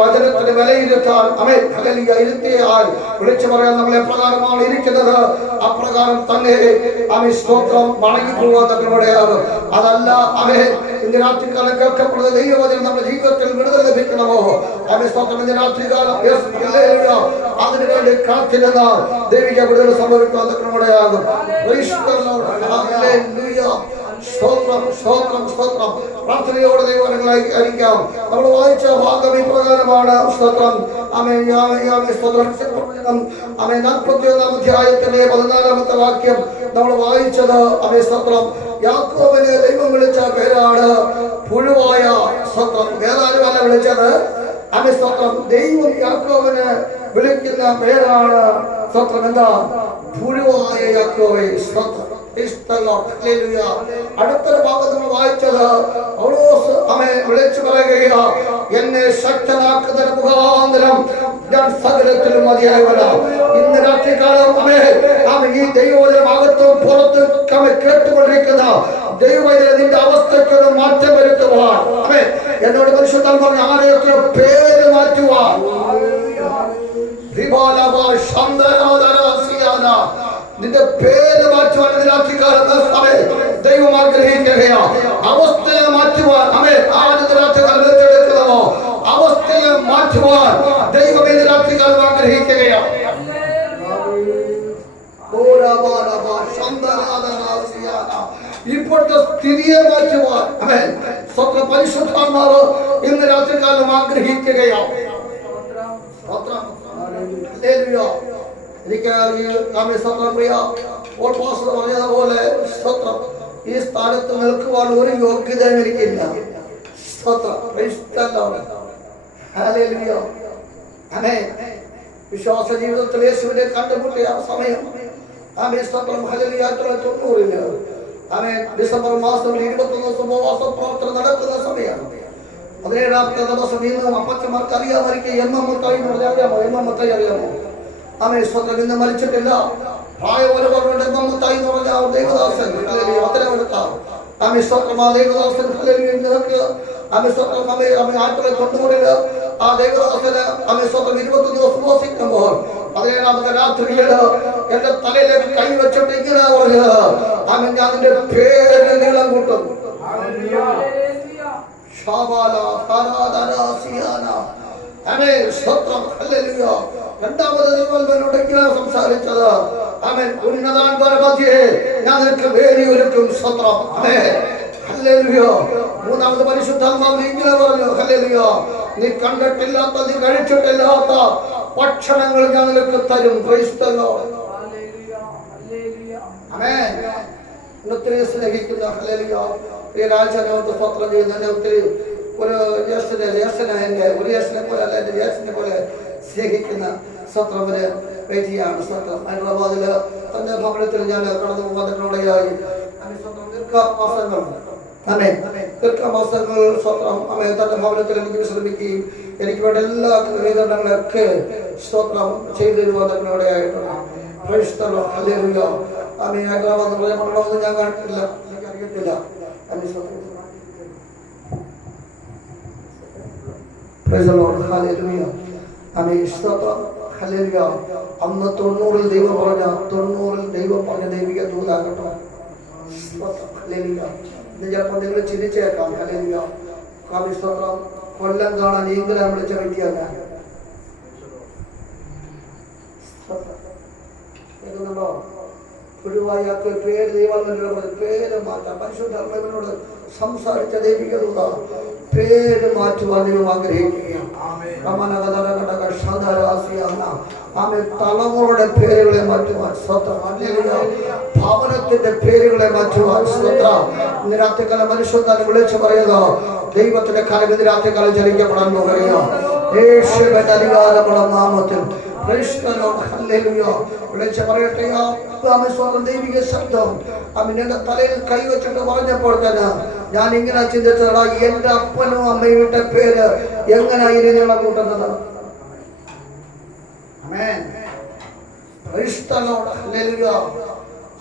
വചനത്തിന് വിലയിരുത്താൻ ആമേൻ ഹല്ലേലൂയ ഇരുത്തിയാൽ വിളിച്ചു പറയാൻ നമ്മൾ എപ്രകാരമാണ് ഇരിക്കുന്നത് അപ്രകാരം തന്നെ ആമേ സ്തോത്രം മടങ്ങി പോകാൻ നമ്മുടെയാകും. അതല്ല ആമേൻ ഇന്ന് രാത്രികാലം കേൾക്കപ്പെടുന്ന ദൈവവചനം നമ്മുടെ ജീവിതത്തിൽ വിടുതൽ ലഭിക്കണമോ ആമേ സ്തോത്രം ഇന്ന് രാത്രികാലം അതിനു വേണ്ടി കാത്തിരുന്ന ദൈവിക വിടുതൽ സംഭവിക്കാൻ നമ്മുടെയാകും. സ്തോത്രം സ്തോത്രം സ്തോത്രം. പ്രാർത്ഥനയോടെ ദൈവങ്ങളായി ആയിരിക്കാം. നമ്മൾ വായിച്ച ഭാഗം ഇപ്രകാരമാണ്. സ്തോത്രം ആമേൻ സ്തോത്രം. ആമേൻ 41 അധ്യായത്തിന്റെ 14 വാക്യം നമ്മൾ വായിച്ചത്. ആമേൻ സ്തോത്രം യാക്കോബിനെ ദൈവം വിളിച്ച പേരാണ് പുഴുവായ. സ്തോത്രം വേറാരുമല്ല വിളിച്ചത്. ആമേൻ സ്തോത്രം ദൈവം യാക്കോബിനെ വിളിക്കുന്ന പേരാണ് സ്തോത്രം എന്താ? പുഴുവായ യാക്കോബേ. സ്തോത്രം. അടുത്തൊരു ഭാഗത്ത് നമ്മൾ വായിച്ചത് പൗലോസ് ആമേൻ വിളിച്ചു പറയുക, എന്നെ ശക്തനാക്കുന്ന മുഖാന്തരം ഞാൻ സകലത്തിലും മതിയായവനാ. ഇന്ന് രാത്രികാലം ആമേൻ ഈ ദൈവവചനം അകത്തും പുറത്തും കേട്ടുകൊണ്ടിരിക്കുന്ന ദൈവവചനം നിന്റെ അവസ്ഥയ്ക്കൊരു മാറ്റം വരുത്തുവാൻ ആമേൻ എന്നോട് പരിശുദ്ധൻ പറഞ്ഞു ആരെയൊക്കെ പേര് മാറ്റുവാൻ നിന്റെ പേര് മാറ്റുവാൻ ദൈവം ആഗ്രഹിക്കുകയാ. അവസ്ഥയെ മാറ്റുവാൻ ഏറ്റെടുക്കുന്നതോ അവസ്ഥയെ മാറ്റുവാൻ ദൈവം രാത്രികാലം ആഗ്രഹിക്കുകയാണ്. ഇപ്പോഴത്തെ സ്ഥിതിയെ മാറ്റുവാൻ സ്വന്തം പരിശുദ്ധാത്മാവ് ഇന്ന് രാത്രികാലം ആഗ്രഹിക്കുകയാണ്. എനിക്ക് ഈ പറഞ്ഞതുപോലെ സ്തോത്രം ഈ സ്ഥാനത്ത് നിൽക്കുവാൻ ഒരു യോഗ്യതയും എനിക്കില്ല. വിശ്വാസ ജീവിതത്തിൽ യേശുവിനെ കണ്ടുമുട്ടിയ സമയം ഡിസംബർ മാസം 21 ഉപവാസ പ്രവർത്തനം നടക്കുന്ന സമയമാണ്. 17ാമത്തെ ദിവസം ഇന്നും അപ്പച്ചന്മാർക്ക് അറിയാമായിരിക്കും. എമ്മത്തായി അറിയാമോ? ആമേ സ്വന്തം ഇന്ന് മരിച്ചിട്ടില്ല. പ്രായപരവരുടെ എമ്മത്തായി എന്ന് പറഞ്ഞ ദൈവദാസൻ അത്തരമെടുത്ത ആമേ സ്വന്തം ആ ദൈവദാസൻ ആമേ സ്വന്തം 1990 ആ ദൈവദാസന് ആമേ സ്വന്തം 21 ദിവസം ഉപവസിക്കുമ്പോൾ 17ാമത്തെ രാത്രിയില് എന്റെ തലയിലേക്ക് കൈവച്ചിട്ട് ഇങ്ങനെ പറഞ്ഞത് ആമേ ഞാൻ നിന്റെ പേര് നീളം കൂട്ടും. രണ്ടാമത് ദൈവനോട് സംസാരിച്ചത് ആമേൻ ഉന്നതാൻ പരമധ്യേ ഞാൻ നിനക്ക് വേദി ഒരുക്കും. സ്തോത്രം. ഹല്ലേലൂയ. മൂന്നാമത് പരിശുദ്ധാത്മാവ് ഇങ്ങനെ പറഞ്ഞു, ഹല്ലേലൂയ, നീ കണ്ടിട്ടില്ലാത്ത നീ കഴിച്ചിട്ടില്ലാത്ത ഭക്ഷണങ്ങൾ ഞാൻ നിനക്ക് തരും. Praise the lord. ആമേൻ. ഒത്തിരി സ്നേഹിക്കുന്ന ഹല്ലേലൂയ ഈ രാജാവിനോട് സ്തോത്രം ചെയ്യുന്ന ഒത്തിരി ഒരു ജ്യേഷ്ഠനെ പോലെ അല്ല എന്റെ ജ്യേഷ്ഠനെ പോലെ സ്നേഹിക്കുന്ന സ്തോത്രത്തിന് വേദിയാണ്. സ്തോത്രം. ഹൈദരാബാദില് തന്റെ ഭവനത്തിൽ ഞാൻ കടന്നു പോകുന്നതിനോടെയായി ദീർഘമാസങ്ങൾ സ്തോത്രം തന്റെ ഭവനത്തിൽ എനിക്ക് വിശ്രമിക്കുകയും എനിക്ക് വേണ്ട എല്ലാ ക്രമീകരണങ്ങളൊക്കെ സ്തോത്രം ചെയ്തു തരുവാനോടെയായിട്ടുണ്ട്. ഹൈദരാബാദ് പറയണമെന്ന് ഞാൻ കണ്ടിട്ടില്ല, എനിക്ക് അറിയത്തില്ല. അന്ന് 90-ൽ ദൈവം പറഞ്ഞ ദൈവിക ദൂതാകട്ടെ. ചിലപ്പോൾ നിങ്ങൾ ചിരിച്ചേക്കാം. സ്തോത്രം. കൊല്ലം കാണാൻ ഈങ്കലാൻ വിളിച്ച വ്യക്തിയാണ് ഞാൻ. കേൾക്കുന്നുണ്ടോ? ഒഴിവായ പേര് ദൈവങ്ങളുടെ പേര് മാറ്റാം. പരിശുദ്ധാത്മാവിനോട് സംസാരിച്ച ദൈവിക ദൂത പേര് മാറ്റുവാൻ ദൈവം ആഗ്രഹിക്കുകയാണ്. ആമേ തലമുറയുടെ പേരുകളെ മാറ്റുവാൻ സ്തോത്രം. ഭവനത്തിന്റെ പേരുകളെ മാറ്റുവാൻ സ്തോത്രം. ഇന്ന് രാത്രികാലം മനുഷ്യൻ തന്നെ വിളിച്ചു പറയുക, ദൈവത്തിന്റെ കാലം ഇന്ന് രാത്രികാലം ചലിക്കപ്പെടാൻ പോകുകയോ യേശുവിന്റെ അധികാരമുള്ള നാമത്തിൽ വിളിച്ചു പറയട്ടെ. ദൈവിക ശബ്ദം എന്റെ തലയിൽ കൈവച്ചിട്ട് പറഞ്ഞപ്പോൾ തന്നെ ഞാൻ ഇങ്ങനെ ചിന്തിച്ചതാ, എന്റെ അപ്പനും അമ്മയുടെ പേര് എങ്ങനെയായിരുന്നു നിങ്ങളെ കൂട്ടുന്നത്?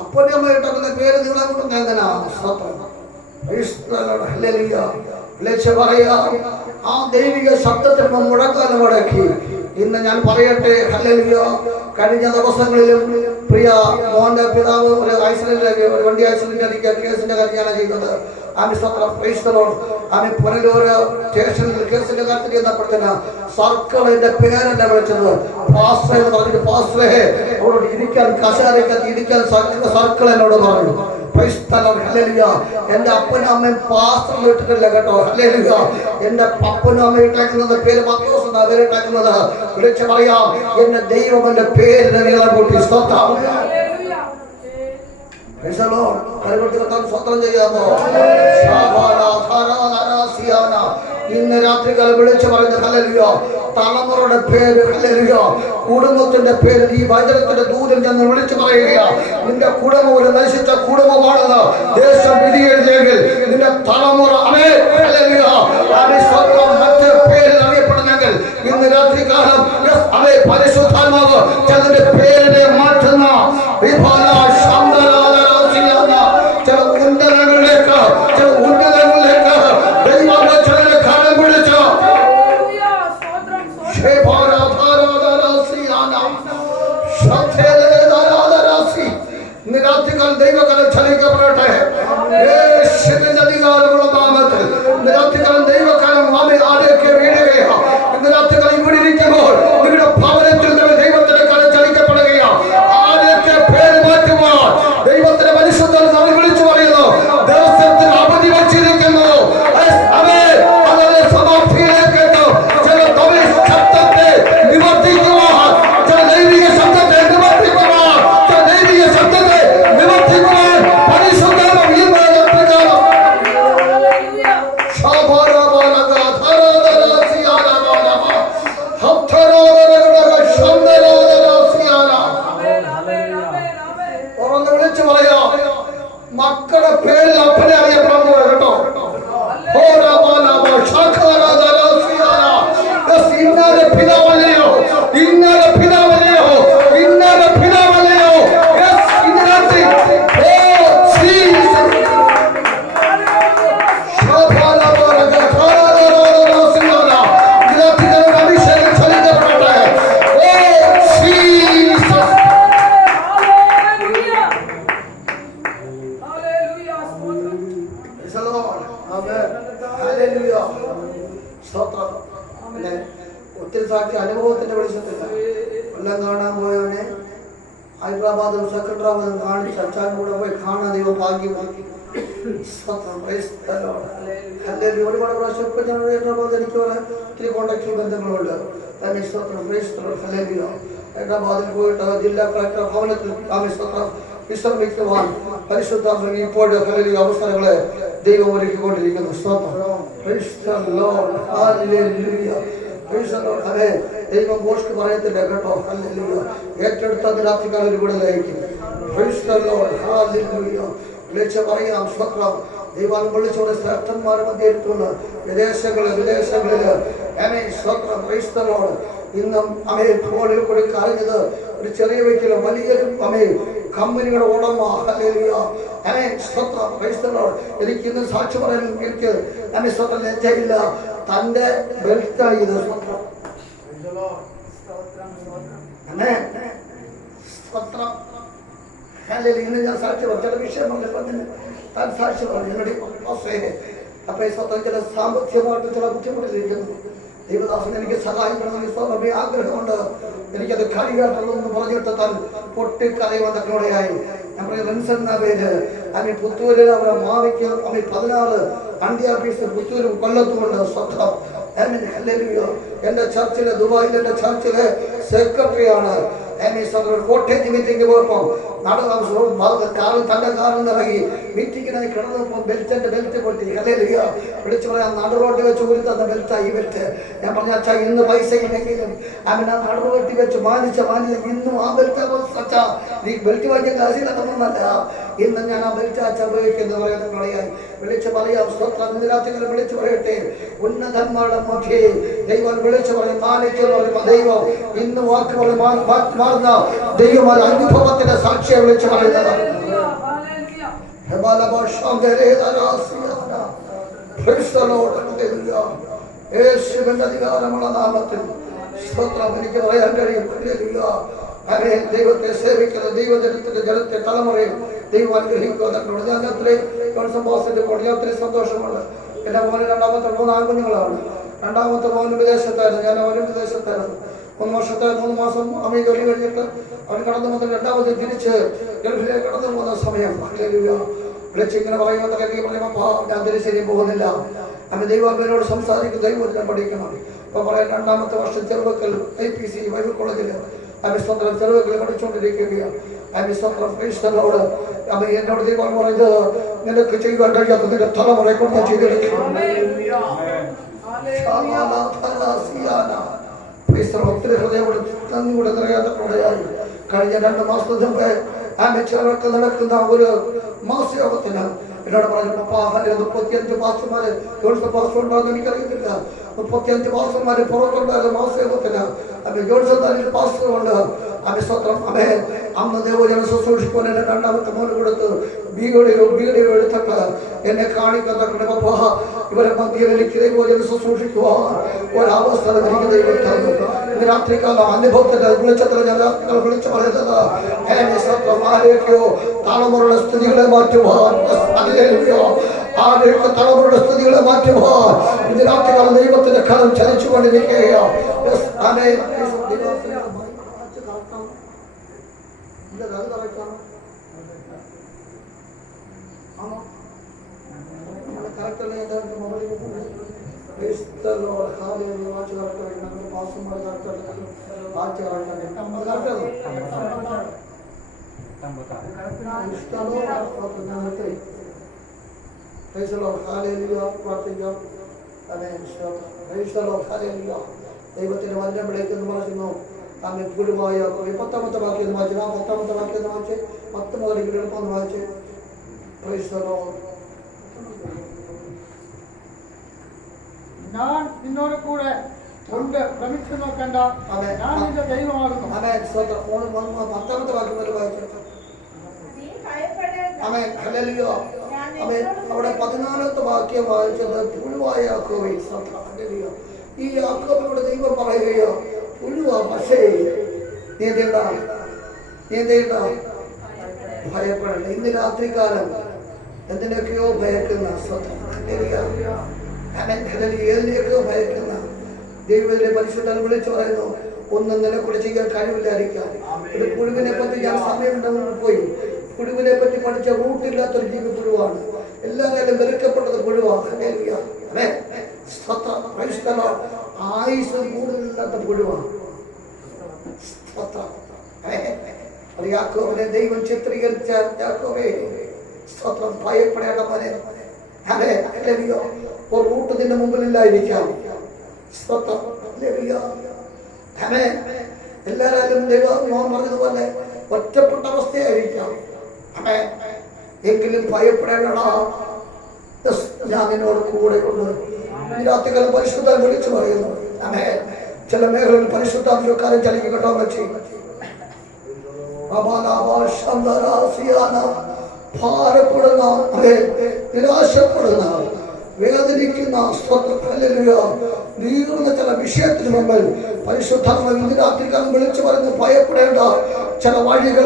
അപ്പനും അമ്മയുടെ പേര് നിങ്ങളെ കൂട്ടുന്നത് എങ്ങനെയാ? വിളിച്ചു പറയാ, ആ ദൈവിക ശബ്ദത്തിൽ മുടക്കാനും മുടക്കി. ഇന്ന് ഞാൻ പറയട്ടെ, ഹല്ലേലൂയ. കഴിഞ്ഞ ദിവസങ്ങളിലും പ്രിയ മോഹന്റെ പിതാവ് ഒരു ആക്സിഡന്റിലേക്ക്, ഒരു വണ്ടി ആക്സിഡന്റ് കേസിന്റെ കാര്യമാണ് ചെയ്തത്. പുനലൂര് സ്റ്റേഷനിൽ കേസിന്റെ കാര്യത്തിൽ ചെന്നപ്പോഴത്തേന് സർക്കിളിന്റെ പേരെന്നെ വിളിച്ചത് പാസ്റ്റർ എന്ന് പറഞ്ഞിട്ട്, പാസ്റ്ററെ അവരോട് ഇരിക്കാൻ കസാരക്കത്ത് ഇരിക്കാൻ സർക്കിൾ എന്നോട് പറഞ്ഞു. എന്റെ അപ്പനും അമ്മയും പാസ്റ്റർ ഇട്ടിട്ടില്ല കേട്ടോ. ഹല്ലേലൂയ. എന്റെ അപ്പനും അമ്മ ഇട്ടേക്കുന്നത് പേര് മത്തോസ് എന്നാ പേര് ഇട്ടേക്കുന്നത്. വിളിച്ചു പറയാം, എന്റെ ദൈവം എന്റെ പേരിനെ നീളം കൂട്ടി. സ്തോത്രം. സ്വന്തം ചെയ്യാമോ? ഇന്ന് രാത്രികാലം വിളിച്ചു പറയുന്നത് ഹല്ലേലൂയ. തലമുറയുടെ പേര് ഹല്ലേലൂയ, കുടുംബത്തിന്റെ പേര് ഈ വചനത്തിന്റെ ദൂതൻ ചെന്ന് വിളിച്ചു പറയുകയാണ്. നിന്റെ കുടുംബം ഒരു നശിച്ച കുടുംബമാണെന്ന് ദേശം വിധി എഴുതിയെങ്കിൽ നിന്റെ തലമുറ ഹല്ലേലൂയ മറ്റ് പേരിൽ അറിയപ്പെടുന്നെങ്കിൽ ഇന്ന് രാത്രികാലം പരിശുദ്ധാത്മാവ് ചിലന്റെ പേരിനെ മാറ്റുന്ന ചില ഉന്നതങ്ങളിലേക്ക് ദൈവത്തിന്റെ കാലം വിളിച്ചു നിരാധികാരം ദൈവകാലം ചലിക്കപ്പെടട്ടെ. അധികാരമുള്ള നാമത്തിൽ നിരാധികാരം ദൈവകാലം ആരെയൊക്കെ വീഴുകയോ നിരാധികാരം ഇവിടെ ഇരിക്കുമ്പോൾ നിങ്ങളുടെ ഭവനത്തിൽ നിന്ന് ദൈവത്തിന്റെ കാലം ചലിക്കപ്പെടുകയോ ആരെയൊക്കെ പേര് മാറ്റുമ്പോൾ ദൈവത്തിന്റെ പരിശുദ്ധ വിളിച്ചു പറയുന്നു. ദേശത്തിന് അവധി വച്ചിരിക്കുന്നു. സമാപ്തിയിലേക്ക് ചില ശബ്ദത്തെ നിവർത്തിക്കുവാൻ, ചില ദൈവിക ശബ്ദത്തെ നിവർത്തിക്കുവാൻ, ചില ദൈവിക ശബ്ദത്തെ നിവർത്തിക്കുവാൻ പരിശുദ്ധ വിളിച്ചു പറയാ. മക്കളുടെ പേരിൽ അപ്പനെ അറിയപ്പെടാൻ പോലെ കേട്ടോ. ഇന്നാലെ പിതാവല്ലയോ, ഇന്നാലെ പിതാവല്ലയോ, ഇന്നാലെ പിതാവല്ലയോ. അഭിഷേകം ചലിക്കപ്പെടട്ടെ. ഒത്തിരി സാക്ഷി അനുഭവത്തിന്റെ വെളിച്ചത്തില്ല. കൊല്ലം കാണാൻ പോയവനെ ഹൈദരാബാദും സെക്രട്ടറാബാദും കാണിച്ച് അച്ഛൻ കൂടെ പോയി കാണാൻ ദൈവം ഭാഗ്യമാക്കി. ഒരുപാട് പ്രാവശ്യം ഇപ്പൊ ഹൈദരാബാദ് എനിക്ക് ഒത്തിരി കോണ്ടാക്ട് ബന്ധങ്ങളുണ്ട്. ഹൈദരാബാദിൽ പോയിട്ട് ജില്ലാ കളക്ടർ ഭവനത്തിൽ വിശ്രമിക്കുവാൻ പരിശുദ്ധാത്മ ഇപ്പോഴും ഹല്ലേലൂയ അവസരങ്ങളെ ദൈവം ഒരുക്കിക്കൊണ്ടിരിക്കുന്നു. ദൈവം പോസ്റ്റ് പറയത്തില്ല കേട്ടോ. ഹല്ലേലൂയ. ഏറ്റെടുത്ത രാത്രികാലം ഇവിടെ ലയിക്കും. വിളിച്ച് പറയാം. സ്വത്രം ദൈവം വിളിച്ചോടെ ശ്രേഷ്ഠന്മാരെ മധ്യത്തുന്ന വിദേശങ്ങളില് സ്വത്രം ഇന്നും ഫോണിൽ കൂടി അറിഞ്ഞത് ഒരു ചെറിയ വ്യക്തിയിലെ വലിയൊരു കമ്പനിയുടെ ഉടമ. ഹല്ലേലൂയ. എനിക്ക് ഇന്ന് സാക്ഷി പറയാൻ എനിക്ക് സ്വന്തം ലജ്ജയില്ല. തന്റെ ബെൽറ്റാണ് ഇത്. ഇന്ന് ഞാൻ സാക്ഷി പറഞ്ഞു. ചില വിഷയം താൻ സാക്ഷി പറഞ്ഞു. അപ്പൊ ഈ സ്വന്തം ചില സാമ്പത്തികമായിട്ട് ചില ബുദ്ധിമുട്ടിലിരിക്കുന്നു. ദൈവദാസൻ എനിക്ക് സഹായിക്കണമെന്ന് ആഗ്രഹമുണ്ട്. എനിക്കത് കഴിയാട്ടുള്ളതെന്ന് പറഞ്ഞിട്ട് താൻ പൊട്ടിക്കരയുവാൻ ഞാൻ പറയും. റിൻസൺ എന്ന പേര് പുത്തൂരിൽ അവരെ മാവിക്ക് 16 അണ്ടി ഓഫീസ് പുത്തൂരും കൊല്ലത്തുമുണ്ട്. സ്വന്തം എന്റെ ചർച്ചില് ദുബായിൽ എന്റെ ചർച്ചില് സെക്രട്ടറിയാണ്. കോട്ടയത്ത് മീറ്റിംഗ് പോയപ്പോൾ കാറിൽ തന്റെ കാറിൽ ഇറങ്ങി മീറ്റിങ്ങിനായി കിടന്നപ്പോൾ ബെൽറ്റ് പൊട്ടി. ഹല്ലേലൂയ. വിളിച്ചു പറയാം, നടു റോട്ടിൽ വെച്ച് ഊരി തന്ന ബെൽറ്റാ ഈ ബെൽറ്റ്. ഞാൻ പറഞ്ഞ അച്ഛാ, ഇന്ന് പൈസ ഇല്ലെങ്കിലും അവൻ ആ നടു റോട്ടി വെച്ച് മാനിച്ച ഇന്നും ആ ബെൽറ്റ് അച്ഛാ, നീ ബെൽറ്റ് വാങ്ങിയ കാശിലൊന്നല്ല, ഇന്ന് ഞാൻ ആ ബെൽറ്റ് അച്ഛ ഉപയോഗിക്കുന്ന പറയുന്ന കളയായി വിളിച്ചു പറയാം. സ്തോത്രം. രാത്രികൾ വിളിച്ചു പറയട്ടെ, ഉന്നതന്മാരുടെ മധ്യേ ദൈവം വിളിച്ചു പറയും, മാനിക്കുന്ന പറയുമ്പോൾ ദൈവം ഇന്ന് വാക്ക് പറയും മാറുന്ന ദൈവം അനുഭവത്തിന്റെ സാക്ഷിയെ വിളിച്ചു പറയുന്നത്. യേശുവിന്റെ അധികാരമുള്ള നാമത്തിൽ സ്തോത്രം. എനിക്ക് പറയാൻ കഴിയും, ദൈവത്തെ സേവിക്കുന്ന ദൈവജനത്തിന്റെ ജനത്തെ തലമുറയും ദൈവം അനുഗ്രഹിക്കുക. ഒത്തിരി സന്തോഷമുണ്ട്. എന്റെ മോന് രണ്ടാമത്തെ 3 ആൺകുഞ്ഞുങ്ങളാണ്. രണ്ടാമത്തെ മോന് വിദേശത്തായിരുന്നു, ഞാൻ അവനും വിദേശത്തായിരുന്നു. 3 വർഷത്തെ 3 മാസം അമ്മ ജോലി കഴിഞ്ഞിട്ട് അവൻ കടന്നു വന്ന് രണ്ടാമത് തിരിച്ച് ഗൾഫിലേക്ക് കടന്നു പോകുന്ന സമയം വിളിച്ചിങ്ങനെ പറയുമ്പോൾ ഞാൻ തിരിച്ചറിയാൻ പോകുന്നില്ല. അമ്മ ദൈവാത്മനോട് സംസാരിക്കും, ദൈവത്തിനെ പഠിക്കണം. ഇപ്പൊ പറയാൻ 2ാമത്തെ വർഷം ചെറുവക്കൽ IPC ബൈബിൾ കോളേജിൽ അഭിസ്വത്രം ചെറുവക്കൽ പഠിച്ചുകൊണ്ടിരിക്കുകയാണ്. അഭിസ്വത്രം ക്രിസ്തനോട് അമ്മ എന്നോട് ദൈവം പറഞ്ഞത്, നിനക്ക് ചെയ്യുവാൻ കഴിയാത്ത നിന്റെ തലമുറയെ കൊണ്ട് ചെയ്തെടുക്കും. ഒത്തിരി ഹൃദയോട് നന്ദി കൂടെ നിറയാത്തപ്പോഴായി കഴിഞ്ഞ 2 മാസത്തിന് മുമ്പേ ആമേച്ചവർക്ക് നടക്കുന്ന ഒരു മാസയോഗത്തിന് എന്നോട് പറഞ്ഞു, 35 പാസ്റ്റർമാര് പാസ്റ്റർ ഉണ്ടാകുന്ന എനിക്കറിയത്തില്ല, 35 പാസ്റ്റർമാര് പുറത്തുണ്ടായിരുന്ന മാസയോഗത്തിന് ജോൺസൺ പാസ്റ്ററുണ്ട്. അഭിസ്വത്രം. അന്ന് ദൈവജനം ശുശ്രൂഷിക്കുവാൻ എന്നെ 2ാമത്തെ മോന് കൊടുത്ത് വീഡിയോ എടുത്തിട്ട് എന്നെ കാണിക്കുന്ന ഇവരെ മധ്യയിൽ എനിക്ക് ദൈവജനം ശുശ്രൂഷിക്കുവാൻ ഒരവസരം എനിക്ക് ദൈവം തന്നു. ഇന്ന് രാത്രികാലം അനുഭവത്തിന്റെ വിളിച്ചത്തിൽ ഞാൻ രാത്രികൾ വിളിച്ചു പറയുന്നത്, ആരെയൊക്കെയോ തലമുറയുടെ സ്ഥിതികളെ മാറ്റുവാൻ, ആരെയൊക്കെ തലമുറയുടെ സ്ഥിതികളെ മാറ്റുവാൻ ഇന്ന് രാത്രികാലം ദൈവത്തിന്റെ കരം ചലിച്ചുകൊണ്ടിരിക്കുകയാണ്. ദൈവത്തിന്റെ വചനം വിളിക്കുന്നു പറയുന്നു. ആമേൻ. ഗുരുവായ 10ാമത്തെ വാക്യം എന്ന് വായിച്ചു. 10ാമത്തെ വാക്യം എന്ന് വായിച്ച് 10 മുതൽ എളുപ്പം വായിച്ച്. ഞാൻ നിന്നോട് കൂടെ ഉണ്ട്, ഭ്രമിച്ചു നോക്കണ്ട, ഞാൻ നിന്റെ ദൈവമാകുന്നു. 10ാമത്തെ വാക്യം വരെ വായിച്ചു. ആമേൻ. ഹല്ലേലൂയ. ആമേൻ. അവിടെ 14ാമത്തെ വാക്യം വായിച്ചത് പുഴുവായ യാക്കോബേ. ഹല്ലേലൂയ. ഈ യാക്കോബിനോട് ദൈവം പറയുകയോ, പുഴുവാ, പക്ഷേ നീ എന്തെയ്യണ്ട, ഭയപ്പെടണ്ട. ഇന്ന് രാത്രികാലം എന്തിനൊക്കെയോ ഭയക്കുന്ന ഏതിനെയൊക്കെയോ ഭയക്കുന്ന ദൈവത്തിലെ പരിശുദ്ധൻ വിളിച്ചു പറയുന്നു, ഒന്നും നിലക്കൂടെ ചെയ്യാൻ കഴിവില്ലായിരിക്കാം. ഒരു പുഴുവിനെ പറ്റി ഞാൻ സമയമുണ്ടെന്ന് പോയി. പുഴുവിനെ പറ്റി പഠിച്ച റൂട്ടില്ലാത്തൊരു ജീവി പുഴുവാണ്. എല്ലാവരും വെറുക്കപ്പെട്ടത് പുഴുവാണ്. ആയുസ് കൂടുതലില്ലാത്ത പുഴുവാണ്. യാക്കോബിനെ ദൈവം ചിത്രീകരിച്ച യാക്കോബേ, സ്തോത്രം. ഭയപ്പെടേണ്ട പോലെ ഒരു റൂട്ട് നിന്റെ മുമ്പിലില്ലായിരിക്കാം. സ്തോത്രം. എല്ലാവരും ദൈവം പറഞ്ഞതുപോലെ ഒറ്റപ്പെട്ട അവസ്ഥയായിരിക്കാം. എങ്കിലും ഭയപ്പെടേണ്ടടാ, ഞാൻ നിന്നോട് കൂടെ ഉണ്ട്. രാത്രികാലം പരിശുദ്ധൻ വിളിച്ചു പറയുന്നു. ചില മേഖലയിൽ പരിശുദ്ധാത്മകാരം ചലിക്ക് കേട്ടോ പറ്റി. ഭാരപ്പെടുന്ന, നിരാശപ്പെടുന്ന, വേദനിക്കുന്ന, നീറുന്ന ചില വിഷയത്തിന് മുമ്പിൽ പരിശുദ്ധാത്മ രാത്രികാലം വിളിച്ചു പറയുന്നു, ഭയപ്പെടേണ്ട. ചില വഴികൾ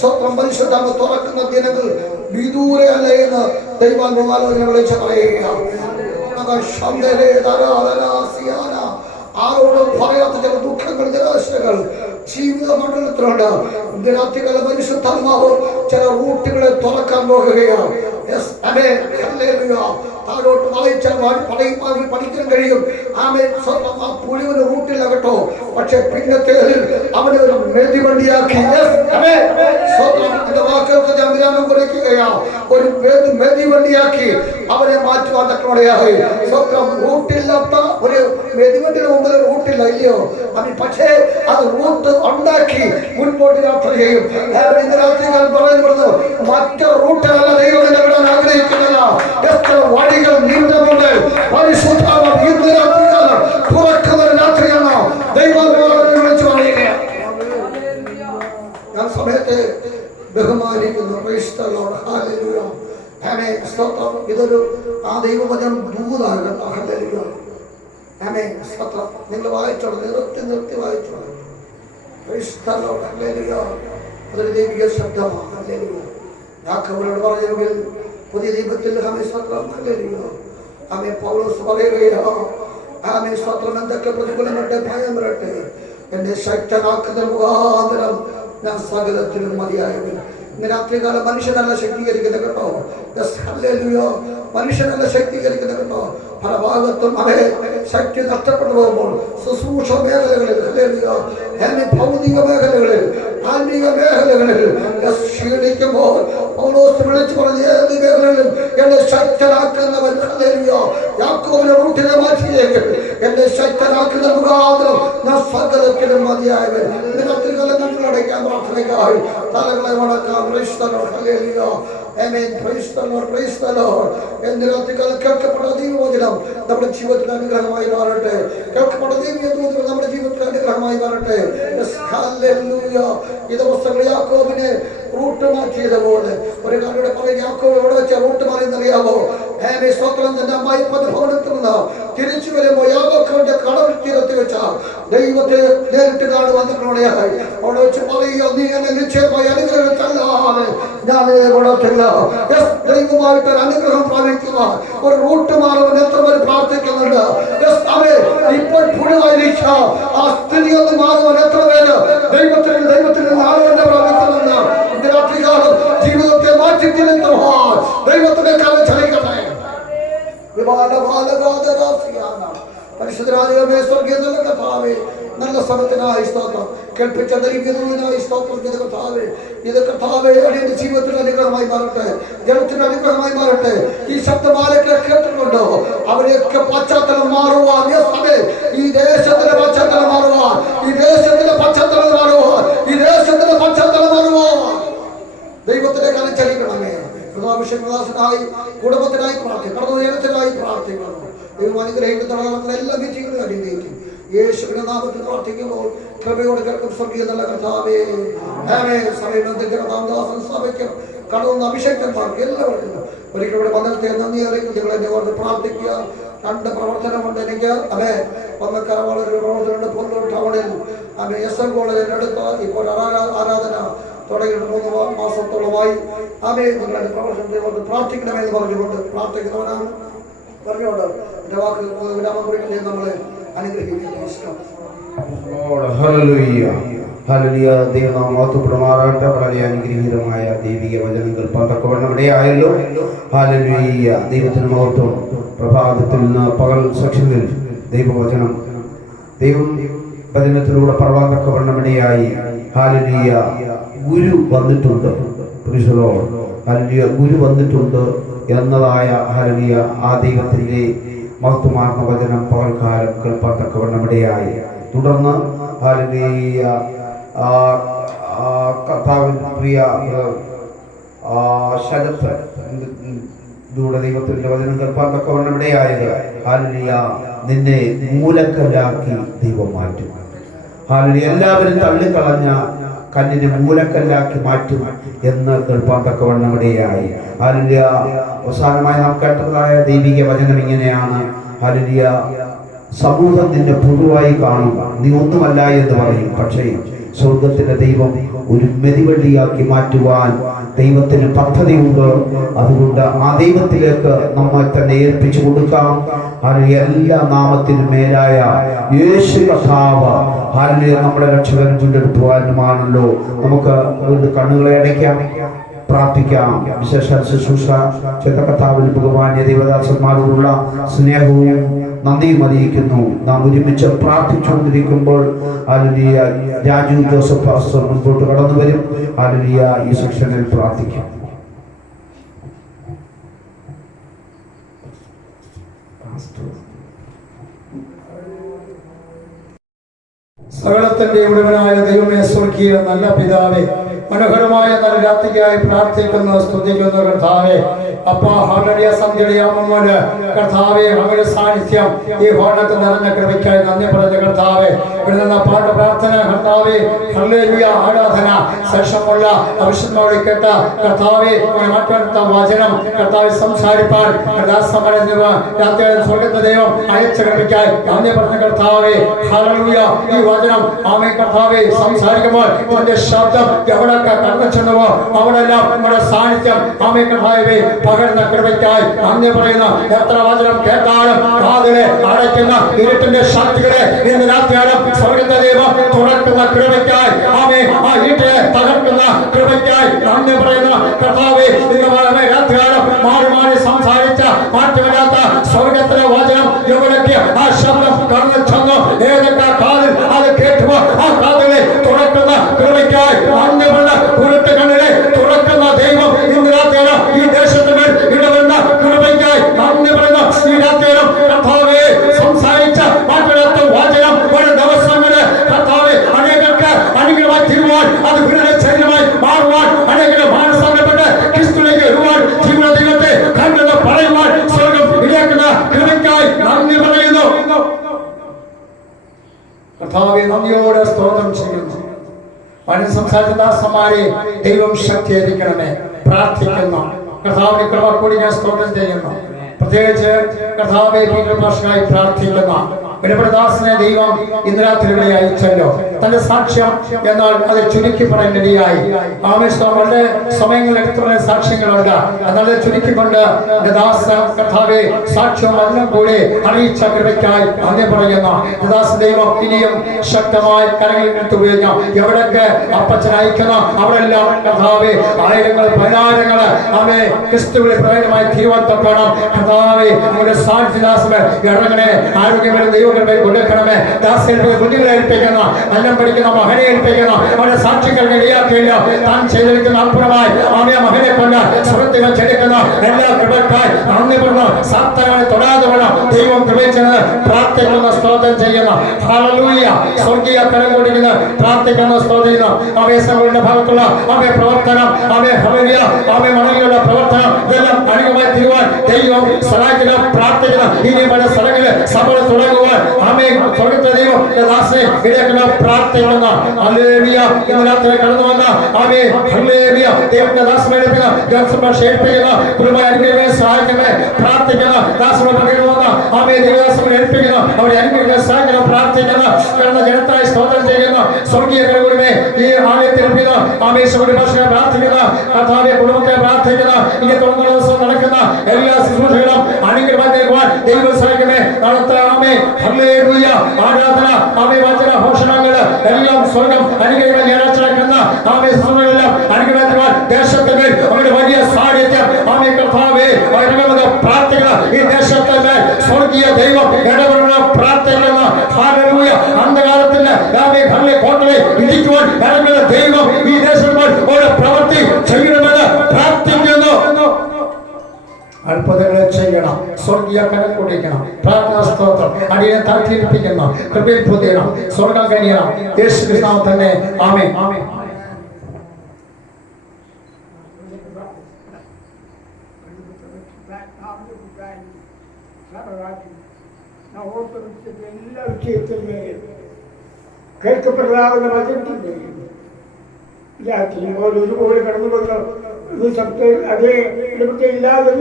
സ്വത്രം പരിശുദ്ധാത്മ തുറക്കുന്ന ദിനങ്ങൾ വിദൂരെ അല്ല എന്ന് ദൈവാത്മാലോചന വിളിച്ചു പറയുകയാണ്. ആരോടും പറയാത്ത ചില ദുഃഖങ്ങൾ, നിരാശകൾ ജീവിത മണ്ഡലത്തിലുണ്ട്. രാത്രികാല പരിശുദ്ധാത്മാവ് ചില റൂട്ടുകളെ തുറക്കാൻ പോകുകയാണ്. താഴോട്ട് വായിച്ചാൽ പഠിക്കാൻ കഴിയും. ആ പുഴുവിന് റൂട്ടില്ല കേട്ടോ. പക്ഷെ പിന്നത്തെ അവനെ ഒരു മെതിവണ്ടിയാക്കി. വാക്കുകൾക്ക് ഞാൻ വിരാമം കുറിക്കുകയാ. ഒരു മെതിവണ്ടിയാക്കി അവനെ മാറ്റുവാൻ തക്കവടയായി. റൂട്ടില്ലാത്ത ഒരു മെതിവണ്ടിന് മുമ്പിൽ റൂട്ടില്ല, ഇല്ലയോ? പക്ഷേ അത് റൂട്ട് ഉണ്ടാക്കി മുൻപോട്ട് യാത്ര ചെയ്യും. ഇന്ന് രാത്രി ഞാൻ പറയുന്നത് മറ്റൊരു റൂട്ടിലല്ല ദൈവം എന്നെ വിടാൻ ആഗ്രഹിക്കുന്നില്ല. എത്ര വഴികൾ നീണ്ടുകൊണ്ട് പരിശുദ്ധാത്മ ഇന്ന് രാത്രി കാലം തുറക്കുന്ന ഒരു രാത്രിയാണ് ദൈവം വിളിച്ചു പറയുകയാണ്. ഞാൻ സമയത്തെ ബഹുമാനിക്കുന്നു. ഇതൊരു ആ ദൈവവചനം ദൂതാകട്ടെ. നിങ്ങൾ വായിച്ചോളൂ, നിർത്തി വായിച്ചോളൂ. അതൊരു ദൈവിക ശബ്ദമാണ്. യാക്കോബിനോട് പറഞ്ഞെങ്കിൽ പുതിയ ദൈവത്തിൽ പൗലോസ് പറയുകയോ എന്തൊക്കെ പ്രതികൂലം വരട്ടെ, ഭയം വരട്ടെ, എന്നെ ശക്തനാക്കുന്ന മുഖാന്തരം ഞാൻ സകലത്തിലും മതിയായവൻ. ഇന്ന് രാത്രികാലം മനുഷ്യനല്ല ശക്തീകരിക്കുന്നത് കേട്ടോ. മനുഷ്യനല്ല ശക്തീകരിക്കുന്നത് കേട്ടോ. പല ഭാഗത്തും അവയെ ശക്തി നഷ്ടപ്പെട്ടു പോകുമ്പോൾ ശുശ്രൂഷ മേഖലകളിൽ, ഭൗതിക മേഖലകളിൽ, ആത്മീക മേഖലകളിൽ ക്ഷീണിക്കുമ്പോൾ പൗലോസ് വിളിച്ചു പറഞ്ഞ ഏത് മേഖലകളിലും എന്നെ ശക്തനാക്കുന്നവൻ യാക്കോബിനെ റൂട്ടിനെ മാറ്റിയേക്ക്. എന്നെ ശക്തനാക്കുന്ന മുഖാന്തരം ഞാൻ സകലത്തിലും മതിയായവൻ. ഇന്ന് രാത്രികാലം കണ്ടടയ്ക്കാൻ പ്രാർത്ഥനയ്ക്കായി തലകളെ വണക്കാം. കേൾക്കപ്പെട്ട ദൈവവചനം നമ്മുടെ ജീവിതത്തിന് അനുഗ്രഹമായി മാറട്ടെ. കേൾക്കപ്പെട്ട ദൈവദൂതൻ നമ്മുടെ ജീവിതത്തിന് അനുഗ്രഹമായി മാറട്ടെ. ഈ ദിവസങ്ങളിൽ യാക്കോബിനെ റൂട്ട് മാറ്റിയതുപോലെ ഒരു കാര്യം പറയും. യാക്കോബ് എവിടെ വെച്ച റൂട്ട് മാറിയെന്നറിയാമോ? സ്വത്രം തന്റെ അമ്മായി ഭവനത്തിൽ നിന്ന് തിരിച്ചു വരുമ്പോൾ യാക്കോബിന്റെ കടവിൽ തീരത്തി വെച്ച ദൈവത്തെ നേരിട്ട് കാണുവാൻ തക്കവടയായി. അവിടെ വെച്ച് പറയുക, നീ എന്നെ നിശ്ചയമായി അനുഗ്രഹിച്ചല്ലാതെ ഞാൻ ഗുണത്തില്ല. ദൈവമായിട്ട് ഒരു അനുഗ്രഹം പ്രാപിക്കുക. ഒരു റൂട്ട് മാറുവാൻ എത്ര പേര് പ്രാർത്ഥിക്കുന്നുണ്ട്? ഇപ്പോൾ പുഴുവായിരിക്കാം ആ സ്ഥിതി ഒന്ന് മാറുവാൻ എത്ര പേര് ദൈവത്തിന് ആലോചന പ്രാപിക്കുന്നുണ്ട്? രാത്രികാലം ജീവിതത്തെ മാറ്റി തിരുത്തുവാൻ ദൈവത്തിന്റെ കാലം ചലിക്കട്ടെ. പരിശുദ്ധരാജമേ, സ്വർഗീയ കർത്താവേ, നല്ല സമയത്തിനായി സ്തോത്രം. കേൾപ്പിച്ച ദൈവത്തിനായി സ്തോത്രം. ഇത് കർത്താവേ അടിയന്റെ ജീവിതത്തിന് അനുഗ്രഹമായി മാറട്ടെ, ജനത്തിന് അനുഗ്രഹമായി മാറട്ടെ. ഈ ശബ്ദമാലൊക്കെ കേട്ടിട്ടുണ്ടോ? അവരെയൊക്കെ പശ്ചാത്തലം മാറുവാൻ, ഈ ദേശത്തിന്റെ പശ്ചാത്തലം മാറുവാൻ, ഈ ദേശത്തിന്റെ പശ്ചാത്തലം മാറുവാൻ, ഈ ദേശത്തിന്റെ പശ്ചാത്തലം മാറുവാൻ ദൈവത്തിന്റെ കാലം ചലിക്കണമേ. കൃതാഭിഷേകദാസനായി കുടുംബത്തിനായി പ്രാർത്ഥിക്കണം, കടന്നുയരത്തിനായി പ്രാർത്ഥിക്കണം. ദൈവം അനുഗ്രഹിക്കുന്ന എല്ലാ വിജയങ്ങളും അനുഗ്രഹിക്കും. യേശുവിന്റെ നാമത്തിൽ പ്രാർത്ഥിക്കുമ്പോൾ കൃപയോട് കേൾക്കും. സ്വർഗീയ നല്ല കർത്താവേ, സമയം സഭയ്ക്കും കടന്ന അഭിഷേകന്മാർക്ക് എല്ലാവർക്കും ഒരിക്കലും വന്നത്തെ നന്ദി അറിയിക്കും. നിങ്ങൾ എന്നെ ഓർത്ത് പ്രാർത്ഥിക്കുക. രണ്ട് പ്രവർത്തനമുണ്ട് എനിക്ക്. വന്നക്കര വളരെ പ്രവർത്തനമുണ്ട്. പുല്ലൂർ ടൗണിൽ SN കോളേജിന്റെ അടുത്ത് ഇപ്പോൾ ആരാധന തുടങ്ങിയിട്ട് 3 മാസത്തോളമായി. നിങ്ങളുടെ പ്രവർത്തനത്തെ പ്രാർത്ഥിക്കണമെന്ന് പറഞ്ഞുകൊണ്ട് പ്രാർത്ഥിക്കുന്നവനാണ് പറഞ്ഞുകൊണ്ട് എന്റെ വാക്കുകൾ വിരാമം കുറിക്കുന്നത് നമ്മളെ അനുഗ്രഹിക്കുന്നു. ദൈവനാമമാറാട്ടെ. വളരെ അനുഗ്രഹീതമായ ദൈവിക വചനങ്ങൾ പന്തക്കവണ്ണമിടയായല്ലോ. ഹല്ലേലൂയ. ദൈവത്തിന് മഹത്വം. പ്രഭാതത്തിൽ നിന്ന് പകൽ സെക്ഷനിൽ ദൈവവചനം ദൈവം വചനത്തിലൂടെ പറവാന്തക്കവണ്ണമിടയായി. ഹല്ലേലൂയ. ഗുരു വന്നിട്ടുണ്ട്. ഹല്ലേലൂയ. ഗുരു വന്നിട്ടുണ്ട് എന്നതായ ഹല്ലേലൂയ ആ ദൈവത്തിന്റെ മഹത്വമാർന്ന വചനം പകൽക്കാലം കേൾപ്പാത്തക്കവണ്ണമിടയായി. തുടർന്ന് ഹല്ലേലൂയ കർത്താവിന്റെ പ്രിയ ശരത്ത് ദൂടെ ദൈവത്തിന്റെ വചനം കേൾപ്പാത്തക്കവണ്ണമിടയായത്. ഹല്ലേലൂയ. നിന്നെ മൂലക്കല്ലാക്കി ദൈവം മാറ്റും. ഹല്ലേലൂയ. എല്ലാവരും തള്ളിക്കളഞ്ഞ കല്ലിനെ മൂലക്കല്ലാക്കി മാറ്റും എന്ന് കേൾപ്പാൻ തക്കവണ്ണമിടയായി. ഹല്ലേലൂയ. അവസാനമായി നാം കേട്ടതായ ദൈവിക വചനം ഇങ്ങനെയാണ്. ഹല്ലേലൂയ. സമൂഹം നിന്നെ പുഴുവായി കാണും, നീ ഒന്നുമല്ല എന്ന് പറയും. പക്ഷേ സ്വർഗത്തിന്റെ ദൈവം ഒരു മെതിവള്ളിയാക്കി മാറ്റുവാൻ ദൈവത്തിന് പദ്ധതിയുണ്ട്. അതുകൊണ്ട് ആ ദൈവത്തിലേക്ക് നമ്മെ തന്നെ ഏൽപ്പിച്ചു കൊടുക്കാം. എല്ലാ നാമത്തിനും മേലായ യേശു കർത്താവ് നമ്മുടെ രക്ഷകൻ വീണ്ടെടുക്കുവാനുമാണല്ലോ. നമുക്ക് വീണ്ടും കണ്ണുകളെ അടയ്ക്കാം. പ്രാർത്ഥിക്കാം. വിശേഷ ശുശ്രൂഷ ചെയ്ത കർത്താവിന് ബഹുമാന്യ ദൈവദാസന്മാരോടുള്ള സ്നേഹവും നന്ദിയും അറിയിക്കുന്നു. നാം ഒരുമിച്ച് പ്രാർത്ഥിച്ചുകൊണ്ടിരിക്കുമ്പോൾ ഹല്ലേലൂയ രാജു ജോസഫ് പാസ്റ്റർ മുൻപോട്ട് കടന്നു വരും. ഹല്ലേലൂയ ഈ സെക്ഷനിൽ പ്രാർത്ഥിക്കാം. സകലത്തിന്റെ ഉടമനായ ദൈവമേ, സ്വർഗീയ നല്ല പിതാവേ, മനോഹരമായ നല്ല രാത്രിക്കായി പ്രാർത്ഥിക്കുന്ന സ്തുതിക്കുന്ന കർത്താവേ, അപ്പാ ഹല്ലേലൂയ സന്ധ്യയാകുമ്പോൾ കർത്താവേ അങ്ങയുടെ സാന്നിധ്യം ഈ ഭവനത്തിൽ നിറഞ്ഞ കൃപയ്ക്കായി നന്ദി പറഞ്ഞ കർത്താവേ, ഇവിടെ നിന്ന് പാട്ട് പ്രാർത്ഥന കർത്താവേ, ഹല്ലേലൂയ ആരാധന ശേഷമുള്ള അഭിഷേകത്തോടെ കേട്ട കർത്താവേ മാറ്റെടുത്ത വചനം കർത്താവെ സംസാരിപ്പാൻ സ്വർഗത്തെ ദൈവം അയച്ച കൃപയ്ക്കായി നന്ദി പറഞ്ഞ കർത്താവേ, ഹല്ലേലൂയ ഈ വചനം ആമേ കർത്താവേ സംസാരിക്കുമ്പോൾ ഇതിന്റെ ശബ്ദം എവിടെയൊക്കെ കടന്നു ചെന്നുവോ അവിടെല്ലാം നമ്മുടെ സാന്നിധ്യം ആമേ കർത്താവേ പകർന്ന കൃപയ്ക്കായി നന്ദി പറയുന്ന എത്ര വചനം കേട്ടാലും കാതിലെ അടയ്ക്കുന്ന ഇരുട്ടിന്റെ ശക്തികളെ ഇന്ന് രാത്രിയാലും സ്വർഗത്തെ ദൈവം തുറക്കുന്ന കൃപയ്ക്കായി ആമേ ആ വീട്ടിലെ തകർക്കുന്ന കൃപയ്ക്കായി നന്ദി പറയുന്ന കർത്താവേ, ഇന്ന് രാത്രിയാലും മാറി മാറി സംസാരിച്ച മാറ്റമില്ലാത്ത സ്വർഗത്തിലെ വചനം എവിടേക്ക് ആ ശബ്ദം കടന്നു ചെന്നു ഏതൊക്കെ കാതിൽ അത് കേട്ടുമോ ആ കാതിലെ തുറക്കുന്ന കൃപയ്ക്കായി നന്ദി പറഞ്ഞ കുരുട്ട് കണ്ണിലെ തുറക്കുന്ന ദൈവം ഇന്ന് രാത്രിയാലും ഈ ദേശത്തിന് ഇടവരുന്ന കൃപയ്ക്കായി നന്ദി പറയുന്ന ഈ രാത്രിയാലും കർത്താവേ സംസാരിച്ച മാറ്റമില്ലാത്ത വചനം ഒരു ദിവസങ്ങളിൽ കർത്താവേ അനേകർക്ക് അനുഗ്രഹമായി തീരുവാൻ അത് വിടുതൽ ശരീരമായി മാറുവാൻ അനേകരെ മാനസാന്തരപ്പെട്ട് ക്രിസ്തുവിലേക്ക് വരുവാൻ ജീവന ദൈവത്തെ കണ്ടെന്ന് പറയുവാൻ സ്വർഗം ഇടയാക്കുന്ന കൃപയ്ക്കായി നന്ദി പറയുന്നു. കർത്താവേ നന്ദിയോടെ സ്തോത്രം ചെയ്യുന്നു. പണി സംസാരിച്ച ദാസന്മാരെ ദൈവം ശക്തീകരിക്കണമേ പ്രാർത്ഥിക്കുന്നു. കർത്താവിന്റെ കൃപ കൂടി ഞാൻ സ്തോത്രം ചെയ്യുന്നു. പ്രത്യേകിച്ച് കർത്താവെ ഭാഷയായി പ്രാർത്ഥിക്കുന്ന ദാസനെ ദൈവം ഇന്ന് രാത്രി ഇവിടെ അയച്ചല്ലോ. തന്റെ സാക്ഷ്യം എന്നാൽ അത് ചുരുക്കി പറയുന്നതിനായി ആവേശങ്ങളുടെ സമയങ്ങളിൽ എടുത്തുള്ള സാക്ഷ്യങ്ങളുണ്ട്. എന്നാൽ ചുരുക്കിക്കൊണ്ട് ദാസ കർത്താവെ സാക്ഷ്യം എല്ലാം കൂടി അറിയിച്ച കൃപയ്ക്കായി നന്ദി പറയുന്ന ദാസ ദൈവം ഇനിയും ശക്തമായി കരങ്ങളിൽ എടുത്ത് ഉപയോഗിക്കാം. എവിടെയൊക്കെ അപ്പച്ചൻ അയക്കുന്ന അവിടെല്ലാം കർത്താവെ ആയിരങ്ങൾ പതിനായിരങ്ങൾ അവെ ക്രിസ്തുവിനെ പ്രയോജനമായി തീരുവാൻ തക്കണം. കർത്താവെ നമ്മുടെ സാക്ഷിദാസമേ ഇറങ്ങണേ. ആരോഗ്യമേ ദൈവങ്ങളെ കൊടുക്കണമേ. ദാസനെ കുഞ്ഞുങ്ങളെ ഏൽപ്പിക്കുന്ന എല്ലാം പഠിക്കുന്ന മകനെ ഏൽപ്പിക്കുന്ന അവരുടെ സാക്ഷികൾ ഇടയാക്കിയില്ല. താൻ ചെയ്തിരിക്കുന്ന അപ്പുറമായി അവയെ മകനെ കൊണ്ട് സുഹൃത്തുക്കൾ ചെടുക്കുന്ന എല്ലാ കൃപക്കായി നന്ദി പറഞ്ഞ സാത്താനെ തൊടാതെ വേണം ദൈവം കൃപയിച്ചത് പ്രാർത്ഥിക്കുന്ന സ്തോത്രം ചെയ്യുന്ന ഹല്ലേലൂയ സ്വർഗീയ കരം കൊടുക്കുന്ന പ്രാർത്ഥിക്കുന്ന സ്തോത്രം ചെയ്യുന്ന ആവേശങ്ങളുടെ ഭാഗത്തുള്ള അവയെ പ്രവർത്തനം അവയെ ഹല്ലേലൂയ അവയെ മണലിലുള്ള പ്രവർത്തനം ഇതെല്ലാം അനുഗമായി തീരുവാൻ ദൈവം സഹായിക്കുന്ന പ്രാർത്ഥിക്കുന്ന ഇനി പല സ്ഥലങ്ങളിൽ സഭ തുടങ്ങുവാൻ ആമേൻ സ്വർഗ്ഗത്തെ ദൈവം ദാസനെ ഇടയാക്കുന്ന പ്രാർത്ഥിക്കുന്ന ഹല്ലേലൂയ ഇന്ന് രാത്രി കടന്നു വന്ന ആമേൻ ഹല്ലേലൂയ ദൈവത്തിന്റെ ദാസനെ ഏൽപ്പിക്കുന്ന ദാസനെ ഏൽപ്പിക്കുന്ന കുടുംബ അനുഗ്രഹങ്ങളെ സഹായിക്കണമേ പ്രാർത്ഥിക്കുന്ന ദാസനെ പകർന്നു വന്ന ആമേൻ ദൈവദാസനെ ഏൽപ്പിക്കുന്ന അവരെ അനുഗ്രഹങ്ങളെ സഹായിക്കുന്ന പ്രാർത്ഥിക്കുന്ന കടന്ന ജനത്തായി സ്തോത്രം ചെയ്യുന്ന സ്വർഗീയ കരുണമേ ഈ ആലയത്തിൽ ഏൽപ്പിക്കുന്ന ആമേൻ സകല ഭാഷയെ പ്രാർത്ഥിക്കുന്ന കർത്താവേ കുടുംബത്തെ പ്രാർത്ഥിക്കുന്ന ഇനി തുടർന്നുള്ള ദിവസം നടക്കുന്ന എല്ലാ ശുശ്രൂഷകളും അനുഗ്രഹമായി നൽകുവാൻ ദൈവം സഹായിക്കണമേ. നടത്ത ആമേൻ ഹല്ലേലൂയ ആരാധന ആമേൻ വചന ഘോഷണങ്ങൾ എല്ലാം സ്വർഗ്ഗം അനുഗ്രഹമായി ഞായറാഴ്ചയാക്കുന്ന ആമേൻ ശുശ്രൂഷകളെല്ലാം അനുഗ്രഹമായി ദേശത്തിന്റെ അവരുടെ വലിയ സാന്നിധ്യം ആമേൻ കർത്താവേ ഇറങ്ങുന്നത് പ്രാർത്ഥിക്കുന്ന ഈ ദേശത്തിന്റെ സ്വർഗീയ ദൈവം ഇടപെടുന്ന പ്രാർത്ഥിക്കുന്ന ഹല്ലേലൂയ അന്ധകാരത്തിന്റെ ആമേൻ ഹല്ലേലൂയ കോട്ടയെ ഇടിക്കുവാൻ ഇറങ്ങുന്ന ദൈവം ഈ ദേശത്തിൽ ഒരു പ്രവൃത്തി ചെയ്യണമെന്ന് പ്രാർത്ഥിക്കുന്നു. അത്ഭുതങ്ങളെ ചെയ്യണം. സ്വർഗീയ കരം കുടിക്കണം. പ്രാർത്ഥന സ്തോത്രം അടിയെ താഴ്ത്തിയിരിപ്പിക്കണം. കൃപയിൽ പുതിയണം. സ്വർഗം കഴിയണം. യേശു ക്രിസ്തു തന്നെ ആമേൻ. എല്ലാ വിഷയത്തിന്മേൽ കേൾക്കപ്പെടാവുന്ന വചനത്തിന്മേൽ രാത്രിയും ഒരുപോലെ കടന്നു വന്ന ഇത് ശബ്ദ അതേ ഇടപെട്ട ഇല്ലാതെ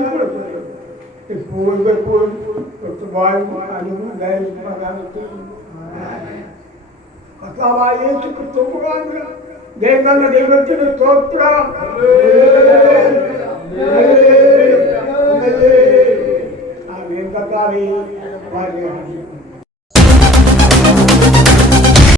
എപ്പോഴും എപ്പോഴും കർത്താവായ യേശു ക്രിസ്തു മുഖാന്തരം ദൈവം ദൈവത്തിന് സ്തോത്രം. കർത്താവേ